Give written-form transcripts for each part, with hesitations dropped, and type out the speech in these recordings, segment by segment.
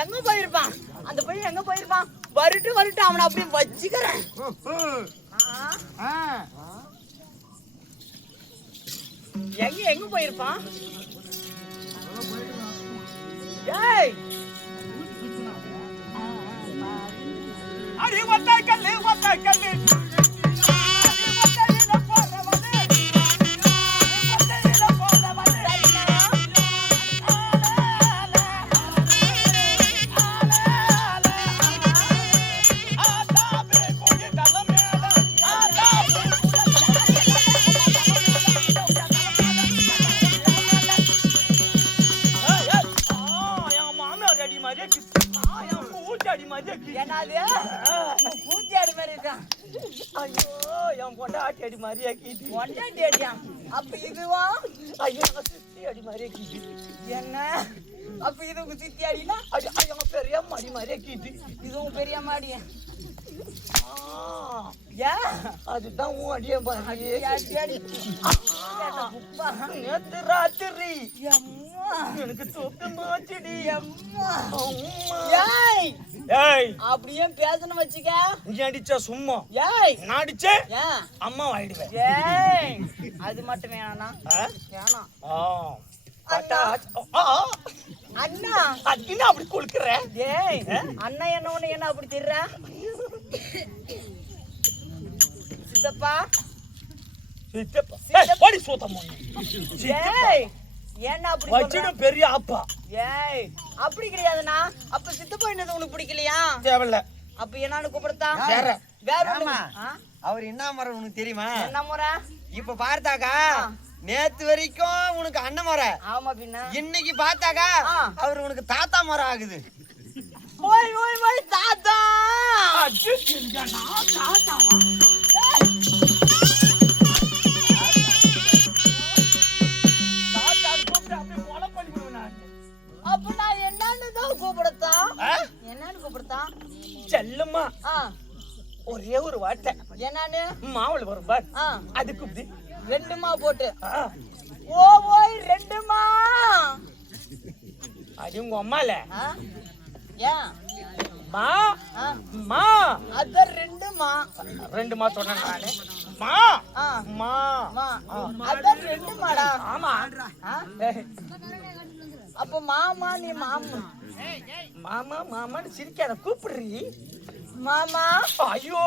எங்க போயிருப்பான் அந்த பையன் எங்க போயிருப்பான் வரட்டு அவனை அப்படியே வச்சுக்கிறேன் எங்க போயிருப்பான் ஏய் அடி வந்தா கல்லு பொண்டாட்டி மாதிரியா கீட்டு பொண்டாட்டி அடியா அப்ப இதுவா ஐயோ சித்தி அடி மாதிரியா கீட்டு என்ன அப்ப இது சித்தி அடினா அடி ஐயோ பெரிய மாடி மாதிரியா கீட்டு இதுவும் பெரிய மாடியா அதுதான் உன் அடிய நேத்து ராத்திரி எனக்கு தூக்கமாச்சுடி அப்படியே பேசணும் வச்சுக்க நீ அடிச்சா சும்மா ஏய் நான் அடிச்சேன் அம்மா வாங்கிடுவேன் ஏய் அது மட்டும் வேணாண்ணா வேணாம் அண்ணா அதுக்குன்னு அப்படி கொடுக்குற ஏய் அண்ணா என்ன ஒண்ணு என்ன அப்படி திர்ற சித்தப்பா போடி சூத்தம் ஏய் என்ன அப்படி வச்சிடு பெரிய அப்பா ஏய் அப்படி கிடையாதுண்ணா அப்ப சித்தப்பா என்னது உனக்கு பிடிக்கலையா தேவையில்ல அப்ப என்னன்னு கூப்பிடுறதா வேற அவர் என்ன முறை உனக்கு தெரியுமா என்ன முறை இப்ப பார்த்தாக்கா நேத்து வரைக்கும் உனக்கு அண்ணன் முறை ஆமா பின்ன இன்னைக்கு பார்த்தாக்கா அவர் உனக்கு தாத்தா முறை ஆகுது ஓய் தாத்தா தாத்தாவா அப்ப நான் என்னன்னு கூப்பிடத்தான் என்னன்னு கூப்பிடத்தான் செல்லம்மா ஒரே ஒரு வார்த்தை என்னன்னு மாவுல வரும் பார் அது கூப்பிடு ரெண்டுமா போட்டு ஓய் ரெண்டுமா அது உங்க அம்மால ஏன் மா மா அத ரெண்டுமா சொன்னேன் நானு மா மா அத ரெண்டுமாடா ஆமா அப்ப மாமா நீ மாமா மாமான்னு சிரிக்காத கூப்பிடுறீ மாமா ஐயோ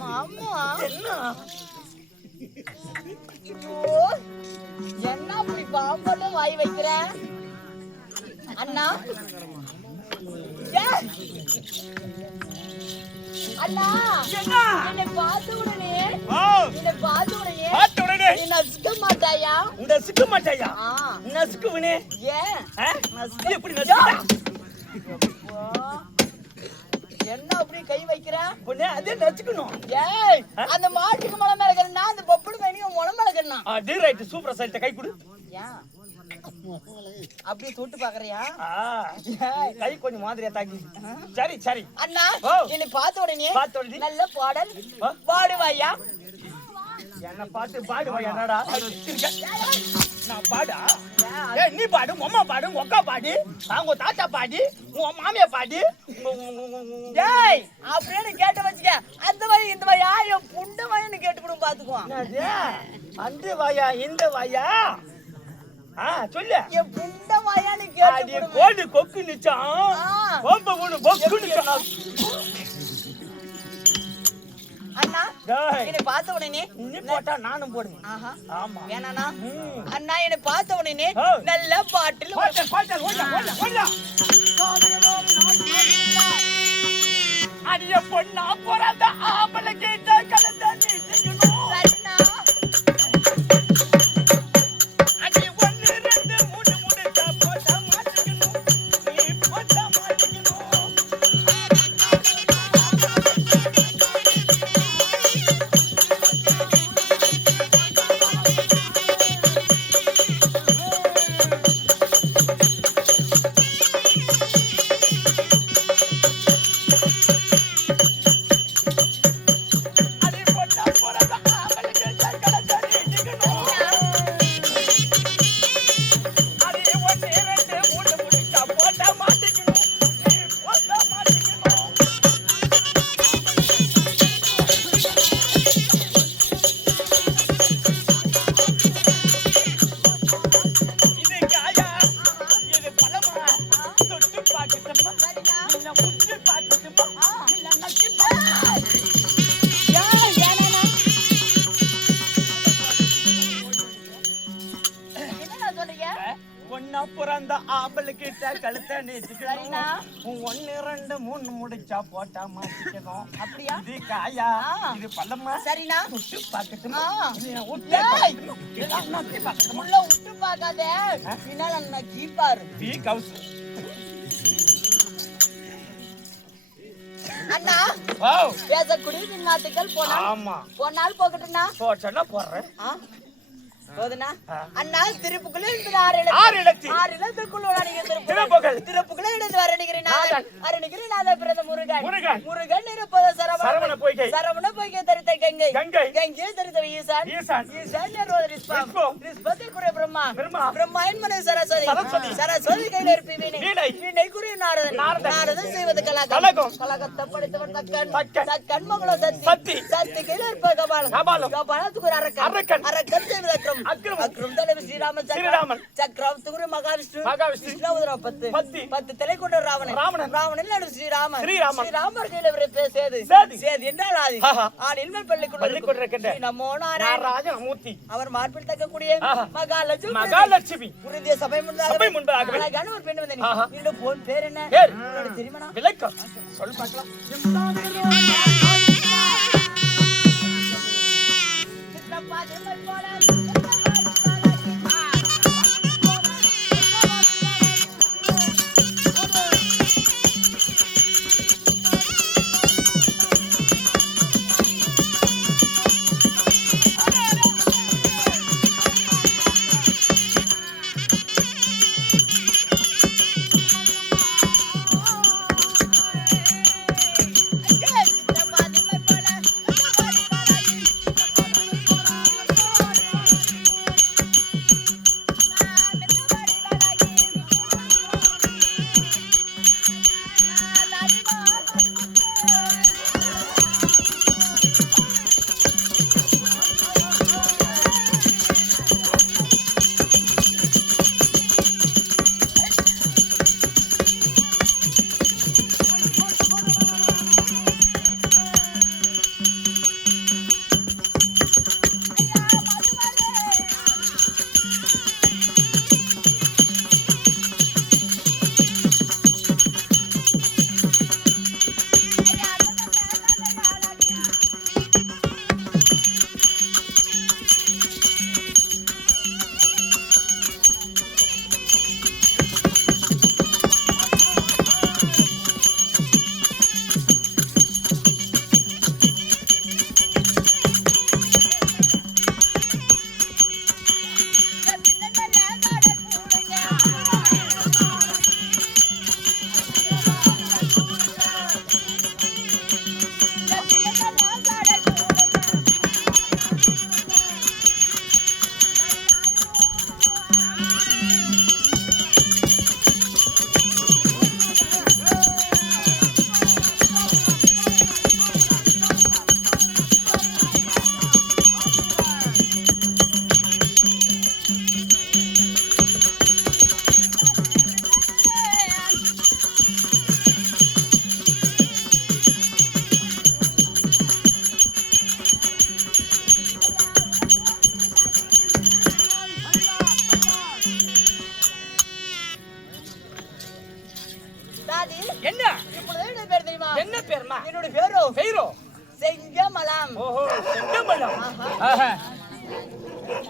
மாமா என்ன என்ன அப்படி பாம்பட்டு வாய் வைக்கிற அண்ணா அண்ணா என்னை பார்த்த உடனே நீ நசுக்க மாட்டாயா நசுக்குவனே ஏன் எப்படி நசுக்க என்ன அப்படி கை வைக்கிற பொண்ணே அதே நச்சுக்கணும் ஏய் அந்த மாட்டுக்கு முளை மேலக்கறனா அந்த பப்புடு மேனியும் முளை மேலக்கறனா ரைட் சூப்பர் சைட்ட கை கொடு ஏன் அப்படியே தொட்டு பாக்குறியா? கை கொஞ்சம் மாதிரியா தாக்கி. சரி சரி அண்ணா ஓ. என்னை பார்த்த உடனே நல்ல பாடல் ஆ. பாடுவாயா? என்ன பாட்டு பாடுவா என்னடா நான் பாடா? ஏய் நீ பாடு, உங்க அம்மா பாடு, உங்க அக்கா பாடு, அவங்க தாத்தா பாடு, உங்க மாமியா பாடு. ஏய் அப்படின்னு கேட்ட வச்சுக்க, அந்த வாய் இந்த வாயா என் புண்ட வாயன்னு கேட்டுக்கிடும் பாத்துக்குவான். என்னது? அந்த வாயா இந்த வாயா? சொல்லு. என் புண்ட வாயான்னு அடி கேட்டுக்கிடும். கோடு கொக்கு நிச்சான். ஆ. ஓம்ப ஒண்ணு கொக்கு நிச்சான். அண்ணா டேய் என்னை பார்த்த உடனே நீ போட்டா நானும் போடுங்க. ஆஹா ஆமா. வேணாண்ணா ம். அண்ணா என்னை பார்த்த உடனே ஓ. நல்ல பாட்டில் போட்டா போட்டா ஓடா ஓடா ஓடா. அடிய பொண்ணா போறாத ஆம்பளை கேட்ட கலந்த நீட்டிக்கணும். சரிண்ணா. அடி 1 2 3 முடிச்சா போட்டா மாட்டிக்கணும். நீ போட்டா மாட்டிக்கணும். அடி போட்டா போறாத ஆம்பளை கேட்ட கலந்த நீட்டிக்கணும். அடி 1 2 3 முடிச்சா போட்டா மாட்டிக்கணும். நீ போட்டா மாட்டிக்கணும். இது காயா, இது பழமா, தொட்டு பார்க்கட்டுமா? சரிண்ணா. இல்ல உத்து பார்க்கட்டுமா? இல்ல நக்கி பார்க்கட்டுமா? ஏய் வேணாண்ணா. என்னண்ணா சொல்றீங்க? ஒன்னா பிறந்த ஆம்பளை கிட்ட கழுத்த சரிண்ணா. நீட்டிக்கணும். 1 2 3 முடிச்சா போட்டா மாட்டிக்கணும். அப்படியா? இது காயா, ஆ. இது பழமா, சரிண்ணா. தொட்டு பார்க்கட்டுமா? ஆ. இல்ல உத்து ஏய். பார்க்கட்டுமா? இல்ல நக்கி பார்க்கட்டுமா? உள்ள விட்டு பார்க்காத. பின்னால அண்ணா கீப்பாரு. டீ கவுஸ். அண்ணா வாவ். பேசக்கூடிய விஞ்ஞாத்துக்கள் ஆமா. போனால் போகட்டும்னா. போட்டேன்னா போடுறேன். ஆ? போதுண்ணா. ஆ. அண்ணா திருப்புக்குள்ள இருந்து 6 ஆறு இடத்தில். 6 இடத்துக்குள்ள அடிங்க திருப்புகள். திருப்புக்குள்ள இருந்து வரணிக்கிறேன் நாதன். அரணிக்கிறேன் பிறந்த முருகன் முருகன். முருகன் இருப்பது சரவண பொய்கை. சரவண பொய்கை தரித்த கங்கை கங்கை. கங்கை தரித்த ஈசான் ஈசான். ஈசான் நிறுவது ரிஷ்பம் ரிஷ்பம். ரிஷ்பத்திற்குரிய பிரம்மா பிரம்மா. பிரம்மா என்பது சரஸ்வதி சரஸ்வதி. சரஸ்வதி கையில இருப்பி வீணை வீணை. வீணைக்குரிய நாரதன் நாரதன். நாரதன் செய்வது கலகம் கலகம். கலகத்தை படித்தவர் தக்கன் தக்கன். தக்கன் மகளம் சக்தி சக்தி. சக்தி கையில இருப்ப கபாலம் கபாலம். கபாலத்துக்கு ஒரு அரக்கன் அரக்கன். அரக்கன் செய்வது அக்ரம் அக்ரம். அக்ரம் தலைவர் ஸ்ரீராமன் ஸ்ரீராமன். சக்கரவர்த்திக்குரிய மகாவிஷ்ணு மகாவிஷ்ணு. விஷ்ணுவதரம் 10 10. 10 தலை கொண்ட ராவணன் ராவணன். ராவணன் நடுவு ஸ்ரீராமன் ஸ்ரீராமன். ஸ்ரீராமர் கையில இவரை பேசேது சேது. சேது என்றால் ஆதி ஆஹா. ஆடில்மல் பள்ளிக்குள்ள பள்ளிக்குள்ள இருக்கின்ற நமோ நாராயண நாராயணமூர்த்தி. அவர் மார்பில் தக்கக்கூடிய ஆஹா. மகாலட்சுமி மகாலட்சுமி. உறுதிய சபை முன்பாக சபை முன்பாகவே. அழகான ஒரு பெண் வந்தேன் ஆஹா. என்னோட போன் பேர் என்ன பேர். உன்னோட தெரியுமா விளக்கம் சொல் பார்க்கலாம். சித்தப்பா திருமல் போல சித்தப்பா திருமல் போல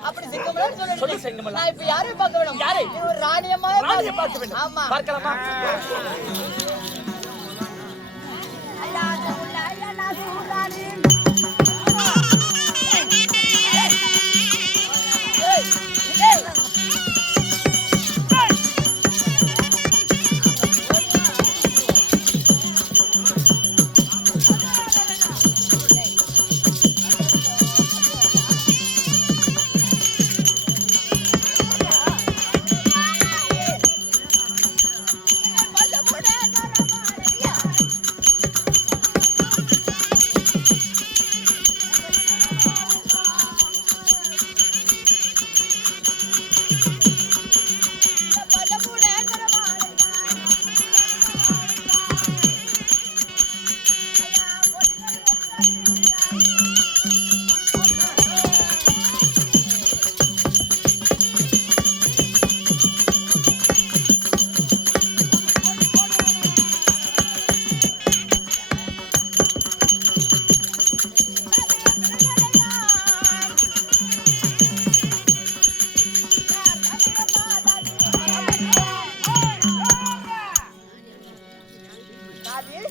அப்படி செங்கமலா சொல்லு செங்கமலா. நான் இப்ப யாரை பார்க்க வேணும்? யாரை? நீ ஒரு ராணியம்மா பார்க்க வேண்டும். ஆமா. பார்க்கலாமா? ஐயா சொல்ல ஐயா நான் சூடானி.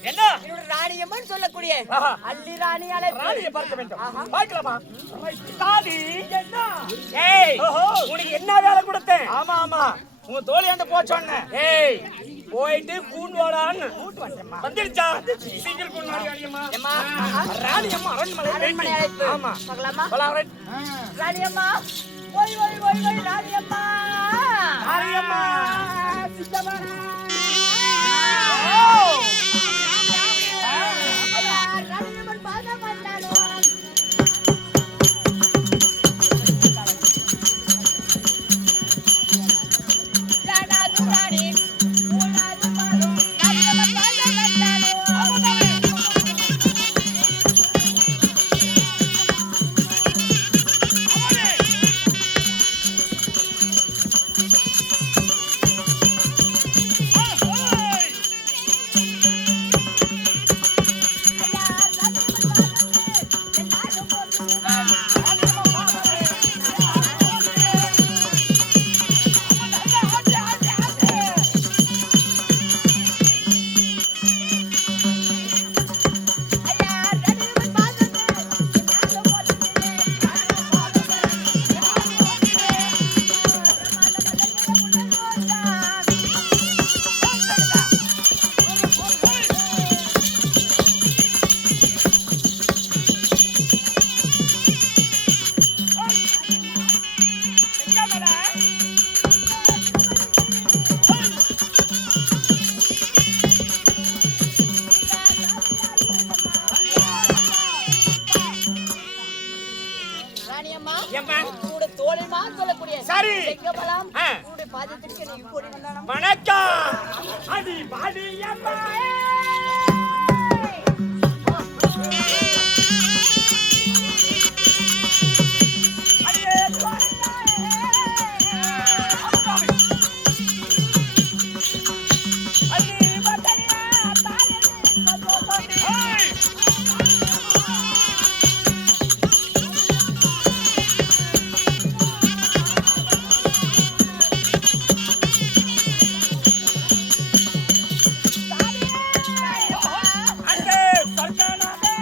என்ன? என்னோட ராணியம்மன் சொல்லக்கூடிய ஆஹா. அள்ளி ராணி அழைப்பு. ராணியை பார்க்க வேண்டும். ஆஹா. பார்க்கலாமா? தாதி என்ன? ஏய், உனக்கு என்ன வேலை கொடுத்தேன்? ஆமா ஆமா, உங்க தோழியாண்ட போ சொன்னேன். ஏய், போயிட்டு கூண்டு வாடான்னு வந்துடுச்சா? சீக்கிரம் கூண்டு வாடி அடியம்மா. அம்மா, ராணியம்மா அரண்மனை அரண்மனை அழைப்பு. ஆமா. பார்க்கலாமா? போலாம் ரைட். ராணியம்மா ஓய் ஓய் ஓய் ஓய் ராணியம்மா. ராணியம்மா. ஐயா, ராணியம்மன் பார்க்க மாட்டாளோ? ராணாது ராணி, ஊனாது பாரு, ராணியம்மன் பார்க்க மாட்டாளோ? ராணியம்மா, ஏம்மா? உன்னோட தோழிமா சொல்லக்கூடிய சரி. செங்கமலம் ஆ. உன்னுடைய பாதத்திற்கு நீ கூடி வந்தானா? வணக்கம். அடி பாடி அம்மா. அடியே அடி பட்டனியா தாயனே சகோதரி. அண்டே சர்க்கனாதே.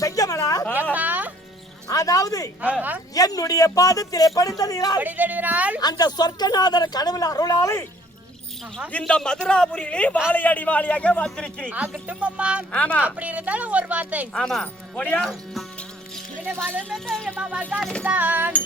செஞ்சமலா, அம்மா, அதாவது என்னுடைய பாதத்திலே படித்ததினால் படிதடினாள். அந்த சொர்க்கநாதர் கடவுள் அருளாலை இந்த மதுராபுரியிலே வாழையடி வாழையாக வந்திருக்கிறேன். ஆகட்டும் அம்மா. ஆமா. அப்படி இருந்தாலும் ஒரு வார்த்தை. ஆமா, போடியா? என்னை வாழ்ந்தது எம்மா வாழ்ந்தால்தான்.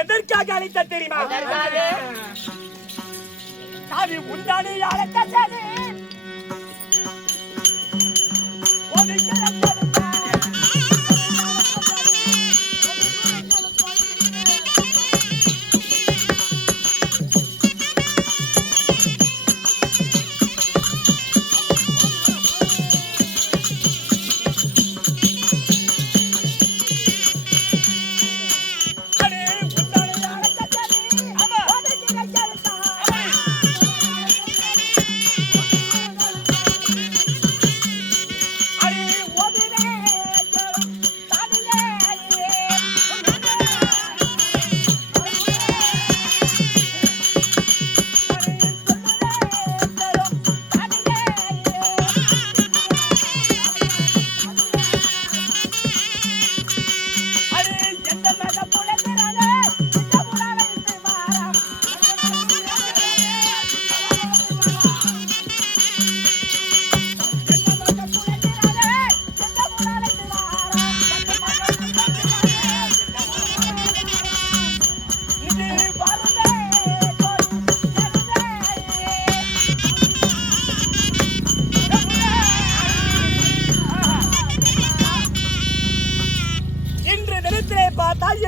எதற்காக அழைத்த தெரியுமா? சாதி உண்டானே அழைத்த சாதி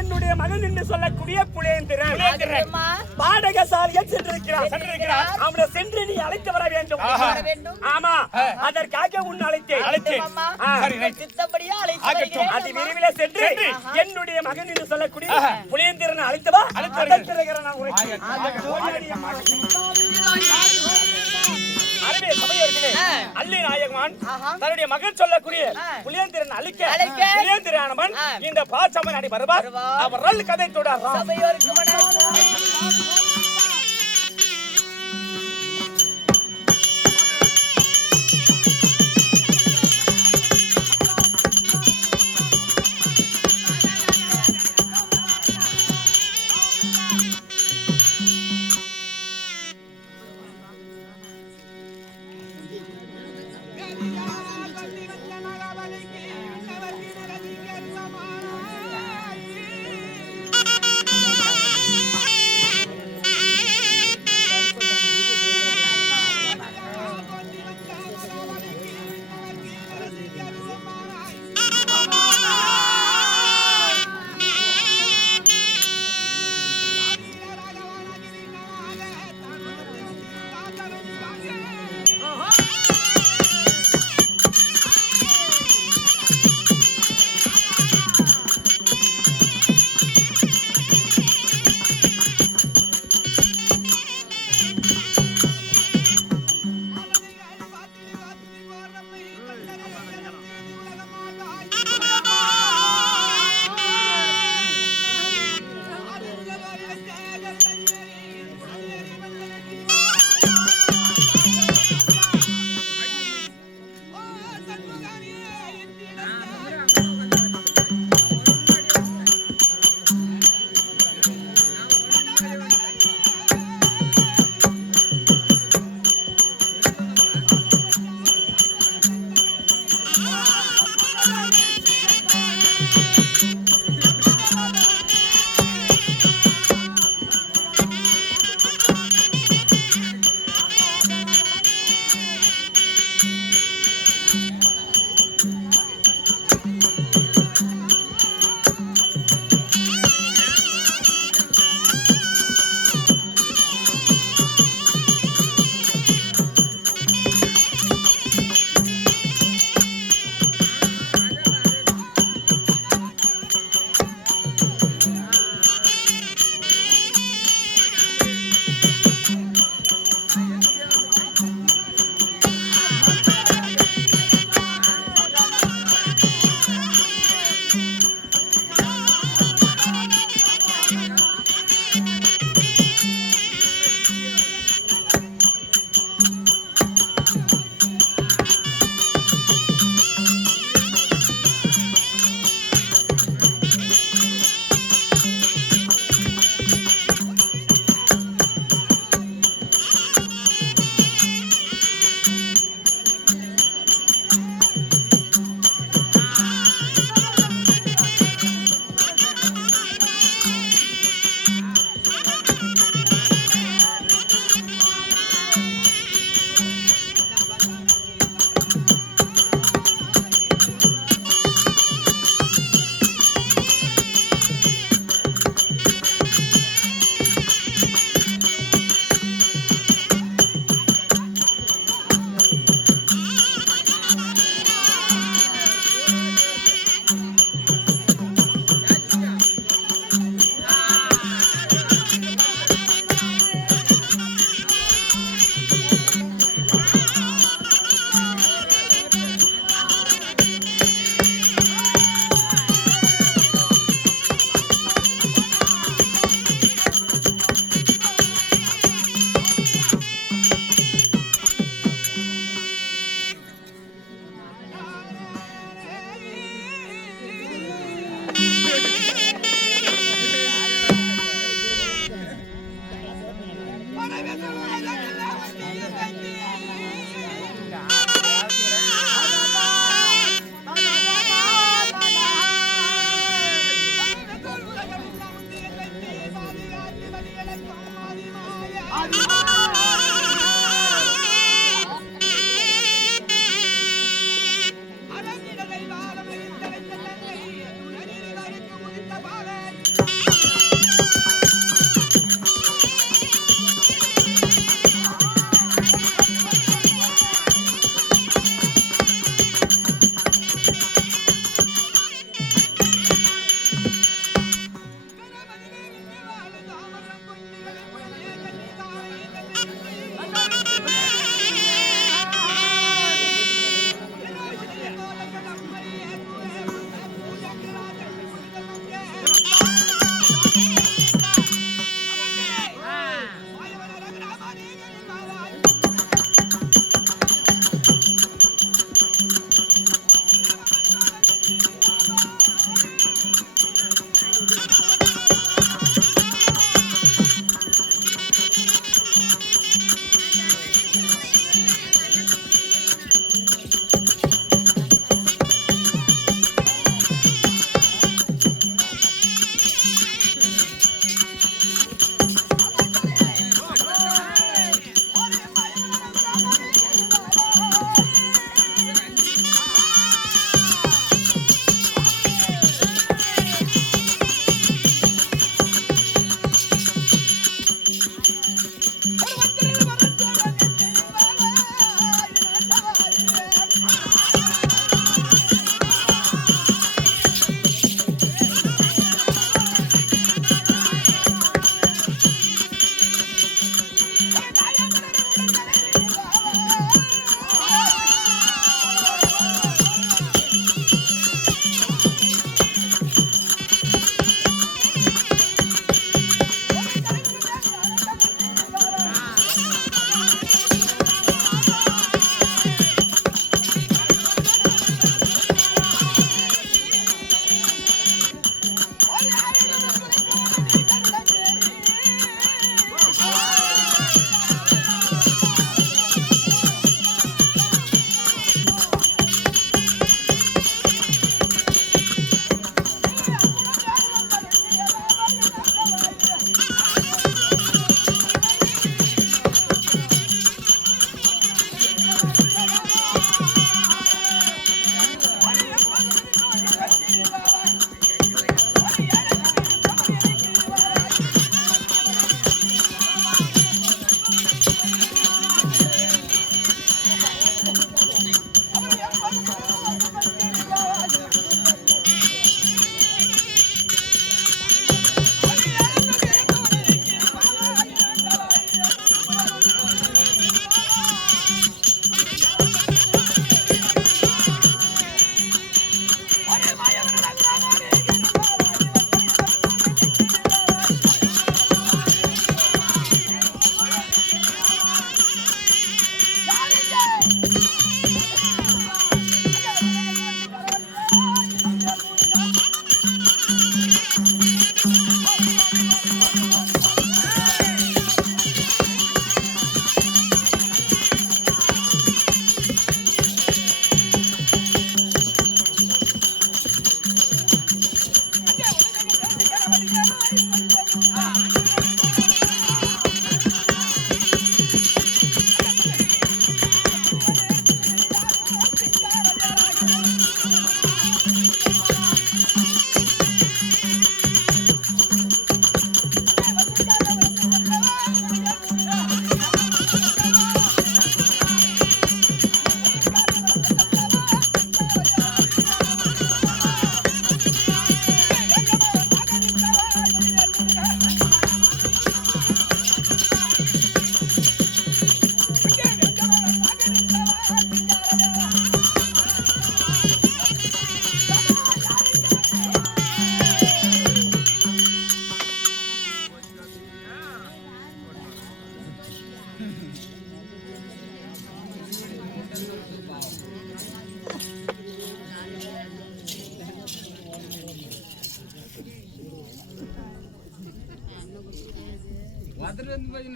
என்னுடைய மகன் என்று சொல்லக்கூடிய புலேந்திரன் பாடகசாலையில் சென்றிருக்கிறார். அவனை சென்று நீ அழைத்து வர வேண்டும். ஆமா, அதற்காக உன்னை அழைத்தேன். அதி விரைவில் சென்று என்னுடைய மகன் என்று சொல்லக்கூடிய புலேந்திரனை அழைத்தவா அல்லி நாயகமான் தன்னுடைய மகன் சொல்லக்கூடிய புலியந்திரன் அழிக்க புலியந்திரானவன் இந்த பாச்சமன் அடி வருவார். அவர்கள் கதை தொடர்றார்.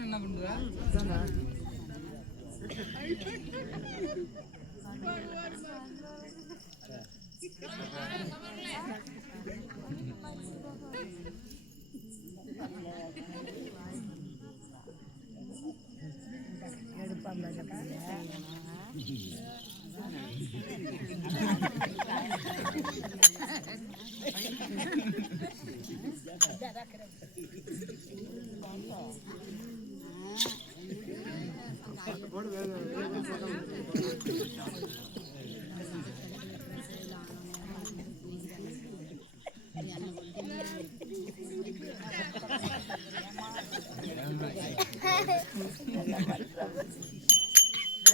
என்ன பண்ணுவ?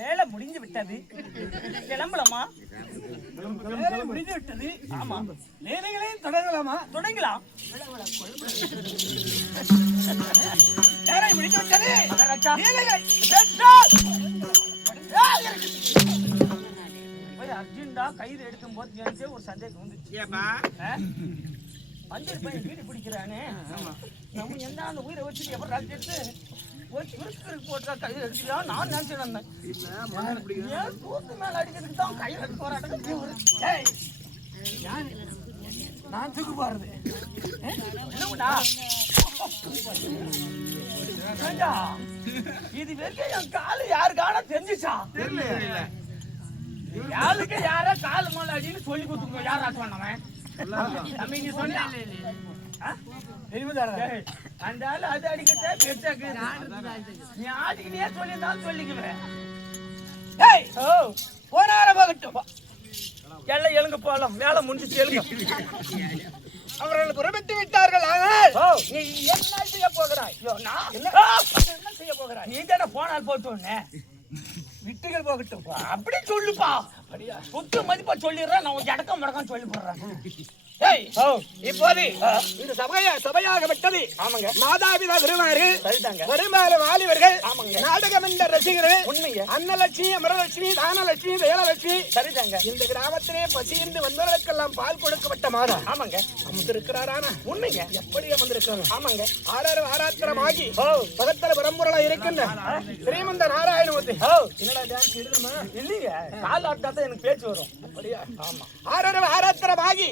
வேலை முடிஞ்சு விட்டது, கிளம்பலாமா? வேலை முடிஞ்சு விட்டது. ஆமா, வேலைகளையும் தொடங்கலாமா? தொடங்கலாம். வேலை முடிஞ்சு விட்டது. அர்ஜுன்டா கைது எடுக்கும் போது எனக்கு ஒரு சந்தேகம் வந்துச்சு. அஞ்சு பையன் வீடு பிடிக்கிறானே, நம்ம எந்த அந்த உயிரை வச்சுட்டு எப்ப ராஜ் எடுத்து ஒரு சுருக்கு போட்டா கைது எடுத்துக்கா நான் நினைச்சு வந்தேன். ஏன் தூக்கு மேல அடிக்கிறதுக்கு தான் கையில் எடுத்து போராட்டம். நான் தூக்கு போறது இது வரைக்கும் என் காலு யாருக்கான தெரிஞ்சுச்சா? தெரியல. யாருக்கு யாரா காலு மேல அடின்னு சொல்லி கொடுத்துருக்கோம். யாரா சொன்னவன்? தம்பி நீ சொன்ன அந்த ஆளு அது அடிக்கிறதே பெருசாக்கு. நீ ஆடிக்கினே சொல்லியிருந்தாலும் சொல்லிக்குவேன். போனால போகட்டும். எல்லாம் எழுங்க போகலாம். வேலை முடிஞ்சிச்சு எழுங்க. அவர்கள் புறப்பட்டு விட்டார்கள். ஆனால் நீ என்ன செய்ய போகிறாய்? என்ன செய்ய போகிறாய்? நீ தானே போனால் போட்டு விட்டுகள் போகட்டும். அப்படி சொல்லுப்பா. அப்படியா சுத்த மதிப்பா சொல்லிடுறேன். நான் உன் அடக்கம் முடக்கம் சொல்லி போடுறேன். இப்போது இந்த சபையாகப்பட்டது மாதாபிதா குருமார்கள் வருமாறு வாலிபர்கள் நாடகம் என்ற ரசிகர்கள் உண்மைங்க. அன்னலட்சுமி அமரலட்சுமி தானலட்சுமி தயலட்சுமி சரிதாங்க. இந்த கிராமத்திலே பசியிருந்து வந்தவர்களுக்கெல்லாம் பால் கொடுக்கப்பட்ட மாதா ஆமாங்க அமர்ந்திருக்கிறாரான உண்மைங்க. எப்படி அமர்ந்திருக்காங்க? ஆமாங்க. ஆராத்திரமாகி பகத்தல பரம்பொருளா இருக்கின்ற ஸ்ரீமந்த நாராயணமூர்த்தி என்னடா டான்ஸ் இருக்குமா? இல்லைங்க. கால் ஆட்டா தான் எனக்கு பேச்சு வரும். அப்படியா? ஆமா. ஆராத்திரமாகி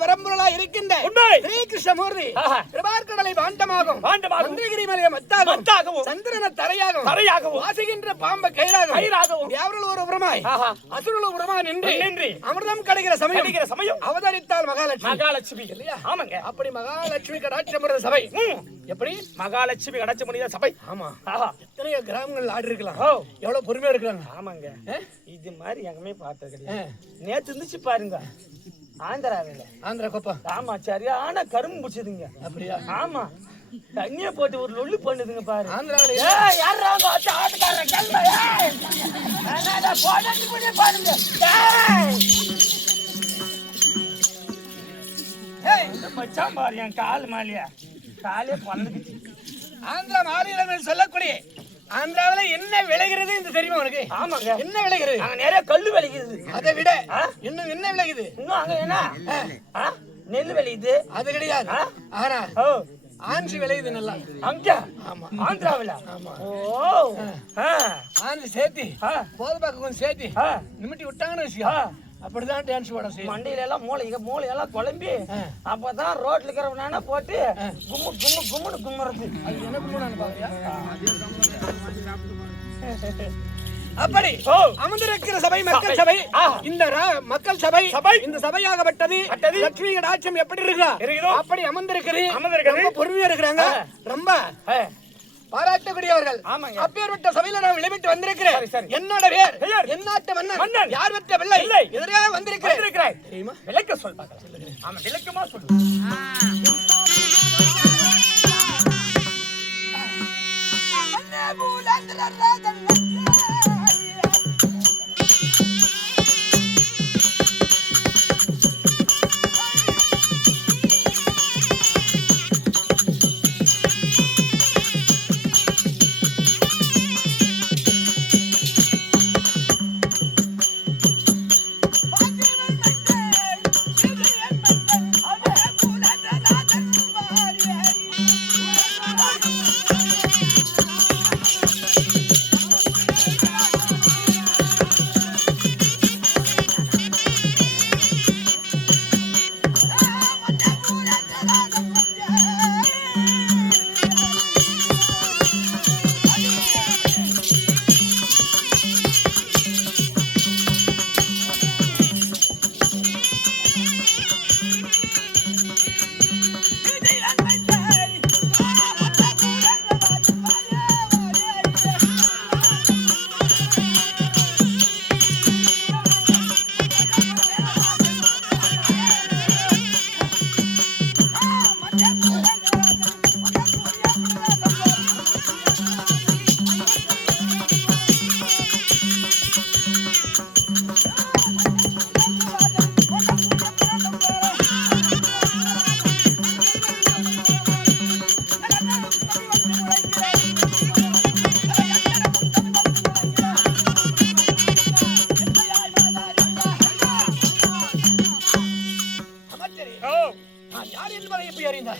பரம்பொருளா இருக்கின்ற ஸ்ரீ கிருஷ்ணமூர்த்தி கிருபார்கடலை பாண்டமாகும் மந்திரகிரி மலையை மத்தாகவும் சந்திரன தரையாகவும் வாசுகின்ற பாம்ப கயிறாகவும் யாவர்கள் ஒரு உரமாய் அசுரல் உரமாய் நின்று அமிர்தம் கிடைக்கிற சமயம் அவதரித்தால் மகாலட்சுமி இல்லையா? ஆமாங்க. அப்படி மகாலட்சுமி கடாட்சமுறை சபை எப்படி மகாலட்சுமி கடாட்சி முடியாத சபை. ஆமா. எத்தனையோ கிராமங்கள் ஆடி இருக்கலாம். எவ்வளவு பொறுமையா இருக்காங்க. ஆமாங்க. இது மாதிரி எங்கமே பார்த்தது கிடையாது. நேத்து இருந்துச்சு பாருங்க ஆந்திரா கோப்பா. ஆமா சரியான கரும்பு பிடிச்சதுங்க. அப்படியா? ஆமா. தண்ணிய போட்டு ஒரு லொல்லு பண்ணுதுங்க பாரு. ஆந்திராவில மச்சான் பாரு என் கால் மாலியா காலே பறந்துச்சு. ஆந்திரா மாநிலம் சொல்லக்கூடிய ஆந்திராவில என்ன விளைகிறது என்று தெரியுமா உனக்கு? ஆமாங்க. என்ன விளைகிறது? அங்க நிறைய கல்லு விளைக்குது. அதை விட இன்னும் என்ன விளையுது? இன்னும் அங்க என்ன நெல் விளையுது. அது கிடையாது. ஆனா ஆன்சி விளையுது நல்லா அங்க. ஆமா ஆந்திராவில. ஆமா. ஓ ஆன்சி சேர்த்தி போது பார்க்க கொஞ்சம் சேர்த்தி நிமிட்டி விட்டாங்கன்னு வச்சுக்கோ. அப்படிதான் டான்ஸ் போட செய்யும். மண்டையில எல்லாம் மூளையெல்லாம் குழம்பி அப்பதான் ரோட்ல இருக்கிறவனான போட்டு கும்முன்னு கும்முறது. அது என்ன கும்முன்னு பாக்குறியா? அப்படி அமர்ந்திருக்கிற சபை மக்கள் சபை. இந்த மக்கள் சபை இந்த சபையாகப்பட்டது லட்சுமி கடாட்சம் எப்படி இருக்கோ அப்படி அமர்ந்திருக்கிறது. பொறுமையா இருக்கிறாங்க. ரொம்ப பாராட்டக்கூடியவர்கள். அப்பேற்பட்ட சபையில நான் விளைவிட்டு வந்திருக்கிறேன். என்னோட பேர் என்னாட்டு மன்னன் யார் பெற்ற பிள்ளை எதிராக வந்திருக்கிறேன். விளக்க சொல். ஆமா விளக்கமா சொல்லு.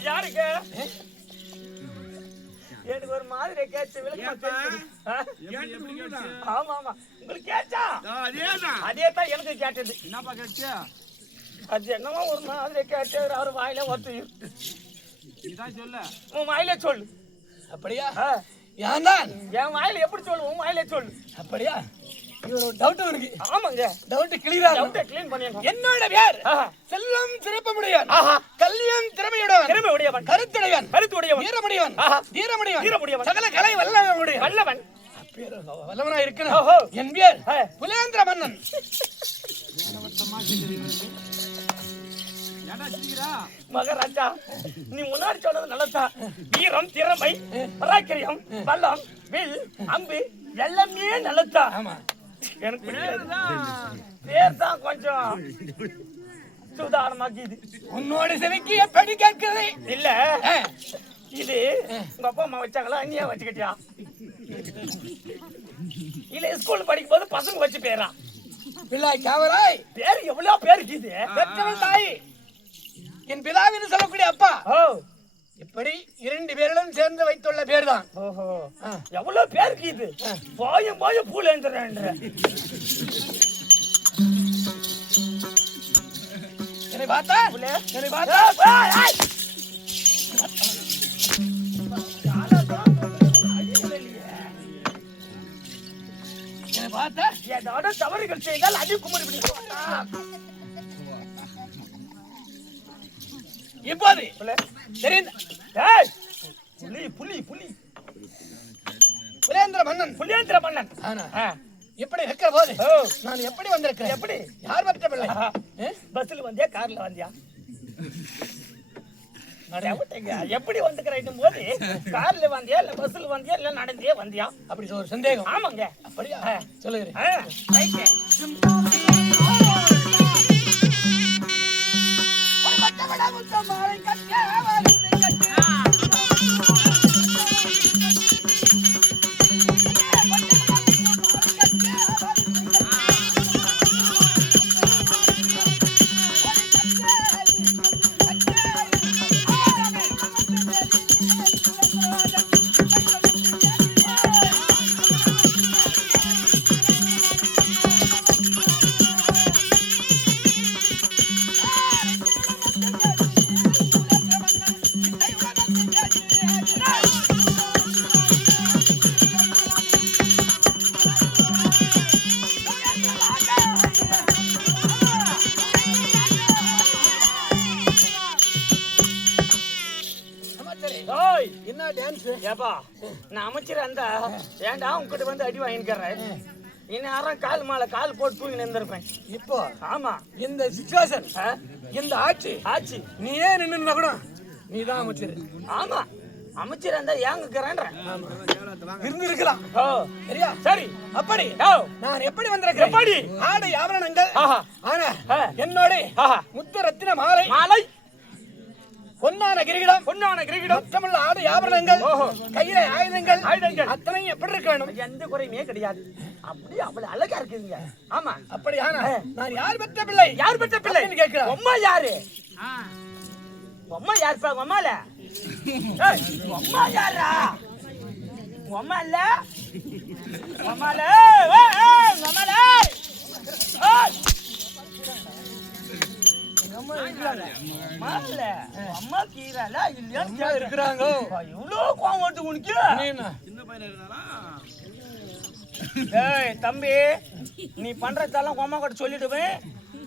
யாருக்கு எனக்கு ஒரு மாதிரி கேட்ச ஆமா ஆமா உங்களுக்கு கேட்டா அதேதான் எனக்கு கேட்டது. என்னப்பா கேட்டியா? அது என்னமோ ஒரு மாதிரி கேட்டு அவர் வாயில ஒத்து உன் வாயிலே சொல்லு. அப்படியா? ஆ. யான் தான். என் வாயில எப்படி சொல்லு? உன் வாயிலே சொல்லு. அப்படியா? இவரு டவுட் இருக்கு. ஆமாங்க. டவுட் கிளியரா டவுட்டை க்ளீன் பண்ணிடுங்க. என்னோட பேர் ஆஹா. செல்வம் சிறப்புடையவன். ஆஹா. கல்வியும் திறமையுடையவன். திறமை உடையவன். கருத்துடையவன். கருத்துடையவன். வீரமுடையவன். ஆஹா. வீரமுடையவன். வீரமுடையவன். சகல கலை வல்லவனுடையவன். வல்லவன். வல்லவனா இருக்கணும். ஓஹோ. என் பேர் ஆ. புலேந்திர மன்னன். மகாராஜா, நீ முன்னாடி சொன்னது நல்லதா. வீரம், திறமை, பராக்கிரியம், வல்லம், வில், அம்பு எல்லாமே நல்லதா. ஆமா. எனக்கு பேர் தான் கொஞ்சம் சுதாரணமாக்கிது. உன்னோட செவிக்கு எப்படி கேட்கிறது? இல்ல ஆ. இது உங்க அப்பா அம்மா வச்சாங்களா, நீயே வச்சுக்கிட்டியா? இல்ல ஸ்கூல் படிக்கும் போது பசங்க வச்சு பேரா? பிள்ளாய் காவராய். பேரு எவ்வளவு பேருக்கு இது? பெற்றவள் தாய். என் பிதாவின்னு சொல்லக்கூடிய அப்பா. ஓ. இப்படி 2 பேர்களும் சேர்ந்து வைத்துள்ள பேர் தான். ஓஹோ. எவ்வளவு பேருக்கு இது? போயும் போயும் பூல எழுந்துறேன். என்னை பார்த்தா? என்னை பார்த்தா? என்னை பார்த்தா? ஏதாவது தவறுகள் செய்தால் அடி குமரி. இப்போது தெரிந்த ஏய், புலி புலி புலி புலேந்திர மன்னன். புலியேந்திர மன்னன். ஆனா ஆ. எப்படி இருக்கிற போது ஓ. நான் எப்படி வந்திருக்கிறேன்? எப்படி? யார் பெற்ற பிள்ளை? ஆஹா. ஏ? பஸ்ல வந்தியா, கார்ல வந்தியா? நடவுட்டேங்க. எப்படி வந்துக்கிறேன் போது கார்ல வந்தியா இல்ல பஸ்ல வந்தியா இல்ல நடந்தே வந்தியா? அப்படி ஒரு சந்தேகம். ஆமாங்க. அப்படியா? ஆ. சொல்லுகிறேன். ஆ, ரைட்டு. ஓய், என்ன டான்ஸ்? ஏப்பா, நான் அமைச்சர் அந்த ஏன்டா உங்ககிட்ட வந்து அடி வாங்கிக்கிறேன். இந்நேரம் கால் மேல கால் போட்டு தூங்கி நின்றுருப்பேன். இப்போ ஆமா. இந்த சிச்சுவேஷன், இந்த ஆட்சி ஆச்சு. நீயே நின்னு கூட நீதான் அமைச்சர். ஆமா, அமைச்சர் இருந்தா ஏங்குறேன்ற இருந்திருக்கலாம். ஓ, சரியா? சரி. அப்படி ஓ, நான் எப்படி வந்திருக்கிறேன்? எப்படி? ஆடை ஆபரணங்கள். ஆஹா. ஆனா ஆ. என்னோட ஆஹா. முத்து ரத்தின மாலை, மாலை, பொன்னான கிரீடம், பொன்னான கிரீடம், மற்றமுள்ள ஆடை ஆபரணங்கள், ஓஹோ. கையில ஆயுதங்கள், ஆயுதங்கள் அத்தனையும் எப்படி இருக்க வேணும்? எந்த குறையுமே கிடையாது. அப்படியே அவ்வளவு அழகா இருக்குதுங்க. ஆமா. அப்படியானா நான் யார் பெற்ற பிள்ளை? யார் பெற்ற பிள்ளை கேட்கிறேன். அம்மா யாரு? அம்மா யாருப்பா? அம்மால அம்மா யாரா? அம்மா இல்ல அம்மால அம்மால அம்மா கீரால இல்லையா இருக்கிறாங்க. எவ்வளவு கோவம் வருது உனக்கு? ஏய் தம்பி, நீ பண்றதெல்லாம் அம்மா கிட்ட சொல்லிடுவேன்.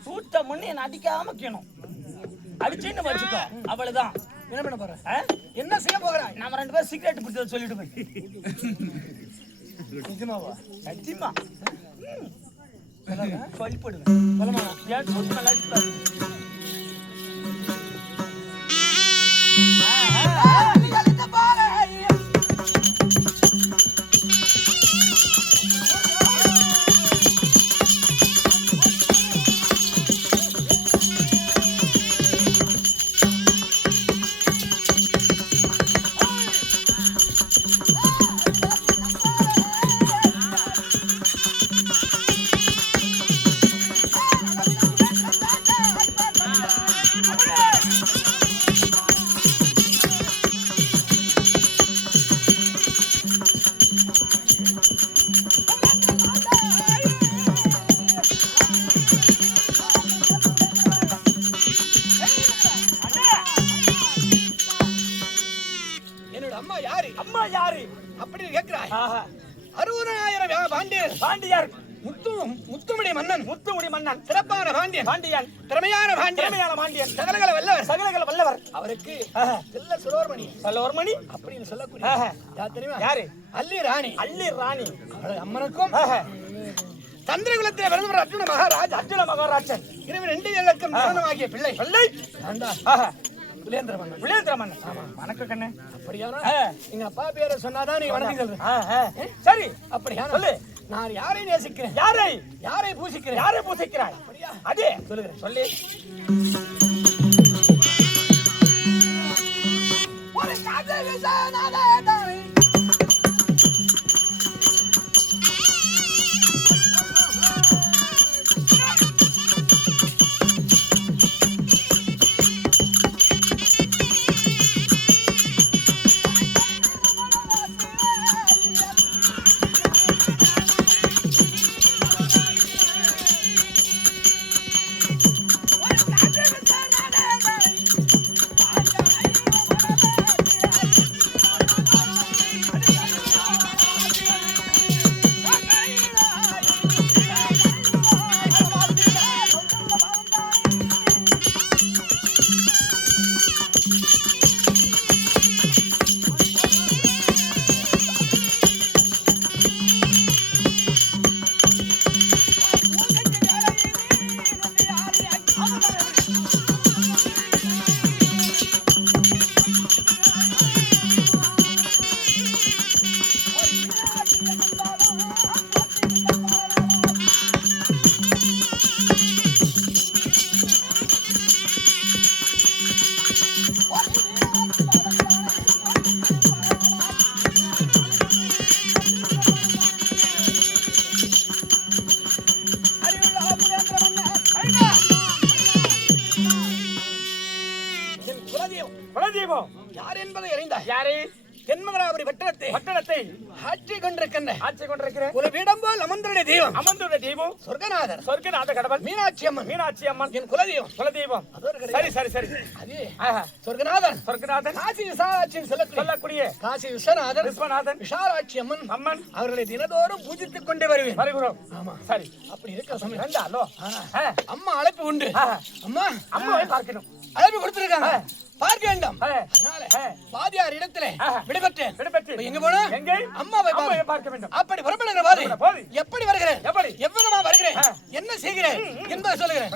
சூத்த முன்னே என்ன அடிக்காம கேணும். அடிச்சுன்னு வச்சுக்கோ, அவ்வளவுதான். என்ன பண்ண போற? என்ன செய்ய போகிறாய்? நம்ம 2 பேரும் சிகரெட் பிடிச்சத சொல்லிடுவேன். நிஜமாவா? சத்தியமா சொல்லிப்படுவேன். ஏன் சூத்து நல்லா அடிப்பாரு. பாண்டியர் முத்துமுடி மன்னன் முத்துமுடி மன்னன் சிறப்பான பாண்டியன் பாண்டியன் திறமையான பாண்டியன் சகலகல வல்லவர் சகலகல வல்லவர் அவருக்கு செல்ல சுடோர்மணி சல்லோர்மணி அப்படின்னு சொல்லக்கூடிய யார் தெரியுமா? யாரு? அல்லி ராணி. அல்லி ராணி அம்மனுக்கும் சந்திரகுலத்திலே பிறந்தவர் அர்ஜுன மகாராஜன் இவன் 2 இலக்கம் ஜனனமாகிய பிள்ளை விலேந்திர மன்னன். ஆமா வணக்கம் கண்ணே. அப்படியானா எங்க அப்பா பேரை சொன்னாதான் நீங்க வணக்கம் சொல்றேன். சரி அப்படியானா சொல்லு. நான் யாரை நேசிக்கிறேன், யாரை பூசிக்கிறேன், யாரை பூசிக்கிறாய்? அதே சொல்லுகிறேன். சொல்லி குலதெய்வம் யார் என்பதை அறிந்தாய்? யாரு? தென்மதுராபுரி பட்டணத்தை ஆட்சி கொண்டிருக்கிற குலபீடம் போல் அமர்ந்துள்ள தெய்வம் சொர்க்கநாத கடவுள் மீனாட்சி அம்மன் என் குலதெய்வம். சரி அதே சொர்க்கநாதன் காசி விசாலாட்சின்னு சொல்லக்கூடிய காசி விஸ்வநாதன் விஷாலாட்சி அம்மன் அவர்களை தினதோறும் பூஜித்துக் கொண்டே வருகிறோம். ஆமா சரி. அப்படி இருக்க சமயம் அம்மா அழைப்பு உண்டு. அம்மாவை பார்க்கணும் அழைப்பு கொடுத்திருக்காங்க, பார்க்க வேண்டும். வாதியார் இடத்துல விடுபட்டு எங்க போனா அம்மாவை பார்க்க வேண்டும். அப்படி புறப்படுகிற போது எப்படி வருகிறேன், எவ்வளவா வருகிறேன், என்ன செய்கிறேன் என்பதை சொல்லுகிறேன்.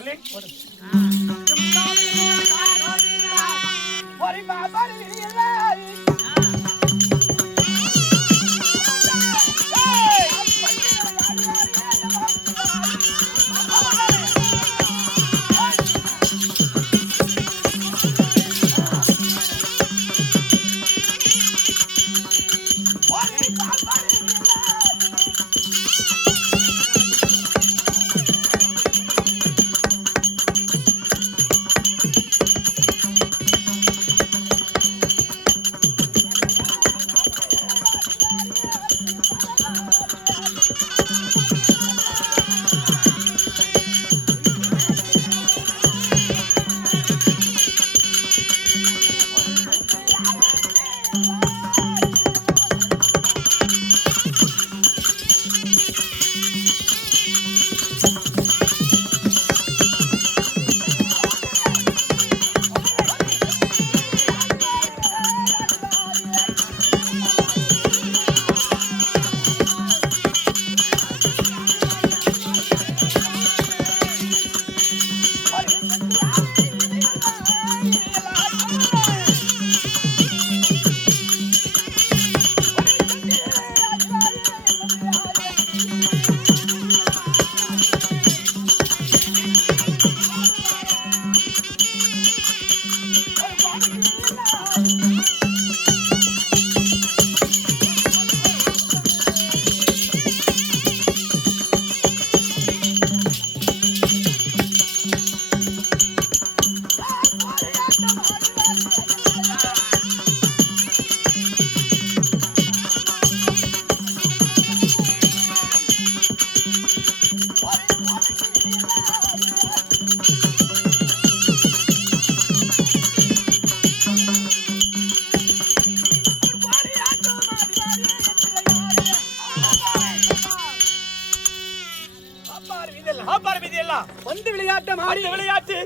வீதி எல்லாம் வந்து விளையாட்டம் ஆடி விளையாட்டு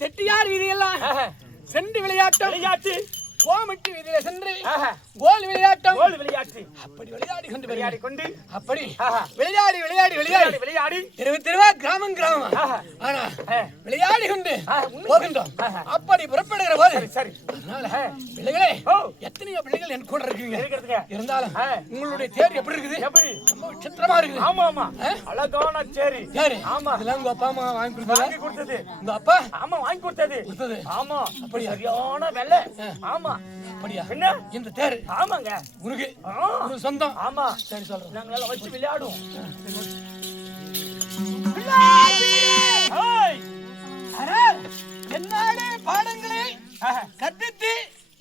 செட்டியார் வீதி எல்லாம் சென்று விளையாட்டு கோமட்டி வீதியில சென்று கோல் விளையாட்டம் அப்படி விளையாடி கொண்டு அப்படி விளையாடி திருவா கிராமம் ஆனா விளையாடி கொண்டு போகின்றோம். அப்படி புறப்படுகிற போது சரி பிள்ளைகளே எத்தனையோ பிள்ளைகள் என் கூட இருக்கீங்க. இருந்தாலும் உங்களுடைய தேர் எப்படி இருக்குது? ரொம்ப விசித்திரமா இருக்குது. ஆமா அழகான சேரி. ஆமா அதெல்லாம் உங்க அப்பா அம்மா வாங்கி கொடுத்தது. உங்க அப்பா வாங்கி கொடுத்தது. ஆமா அப்படி சரியான வெள்ளை. ஆமா அப்படியா? என்ன இந்த தேர்? ஆமாங்க உனக்கு சொந்தம். ஆமா சரி சொல்றேன். நாங்க எல்லாம் வச்சு விளையாடுவோம். என்னாலே பாடங்களை கற்பித்து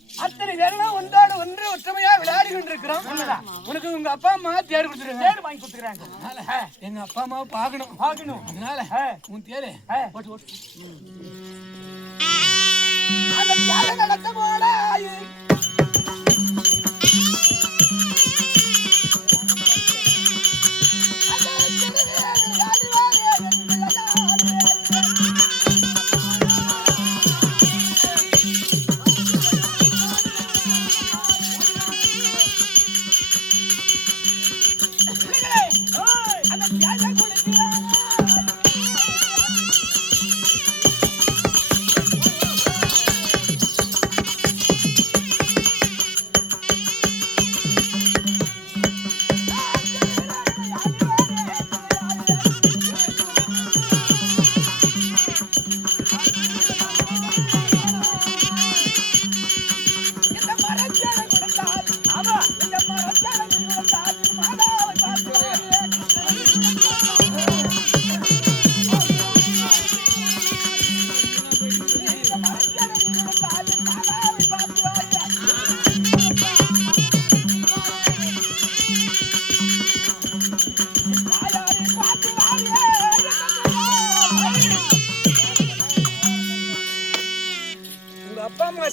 அத்தனை பேரெல்லாம் ஒன்றோடு ஒன்று ஒற்றுமையா விளையாடி கொண்டிருக்கிறோம். உனக்கு உங்க அப்பா அம்மா தேர் தேர் வாங்கி கொடுத்துக்கிறாங்க. எங்க அப்பா அம்மாவை பார்க்கணும். அதனால உன் தேரு அந்த தியாகம் நடக்க போல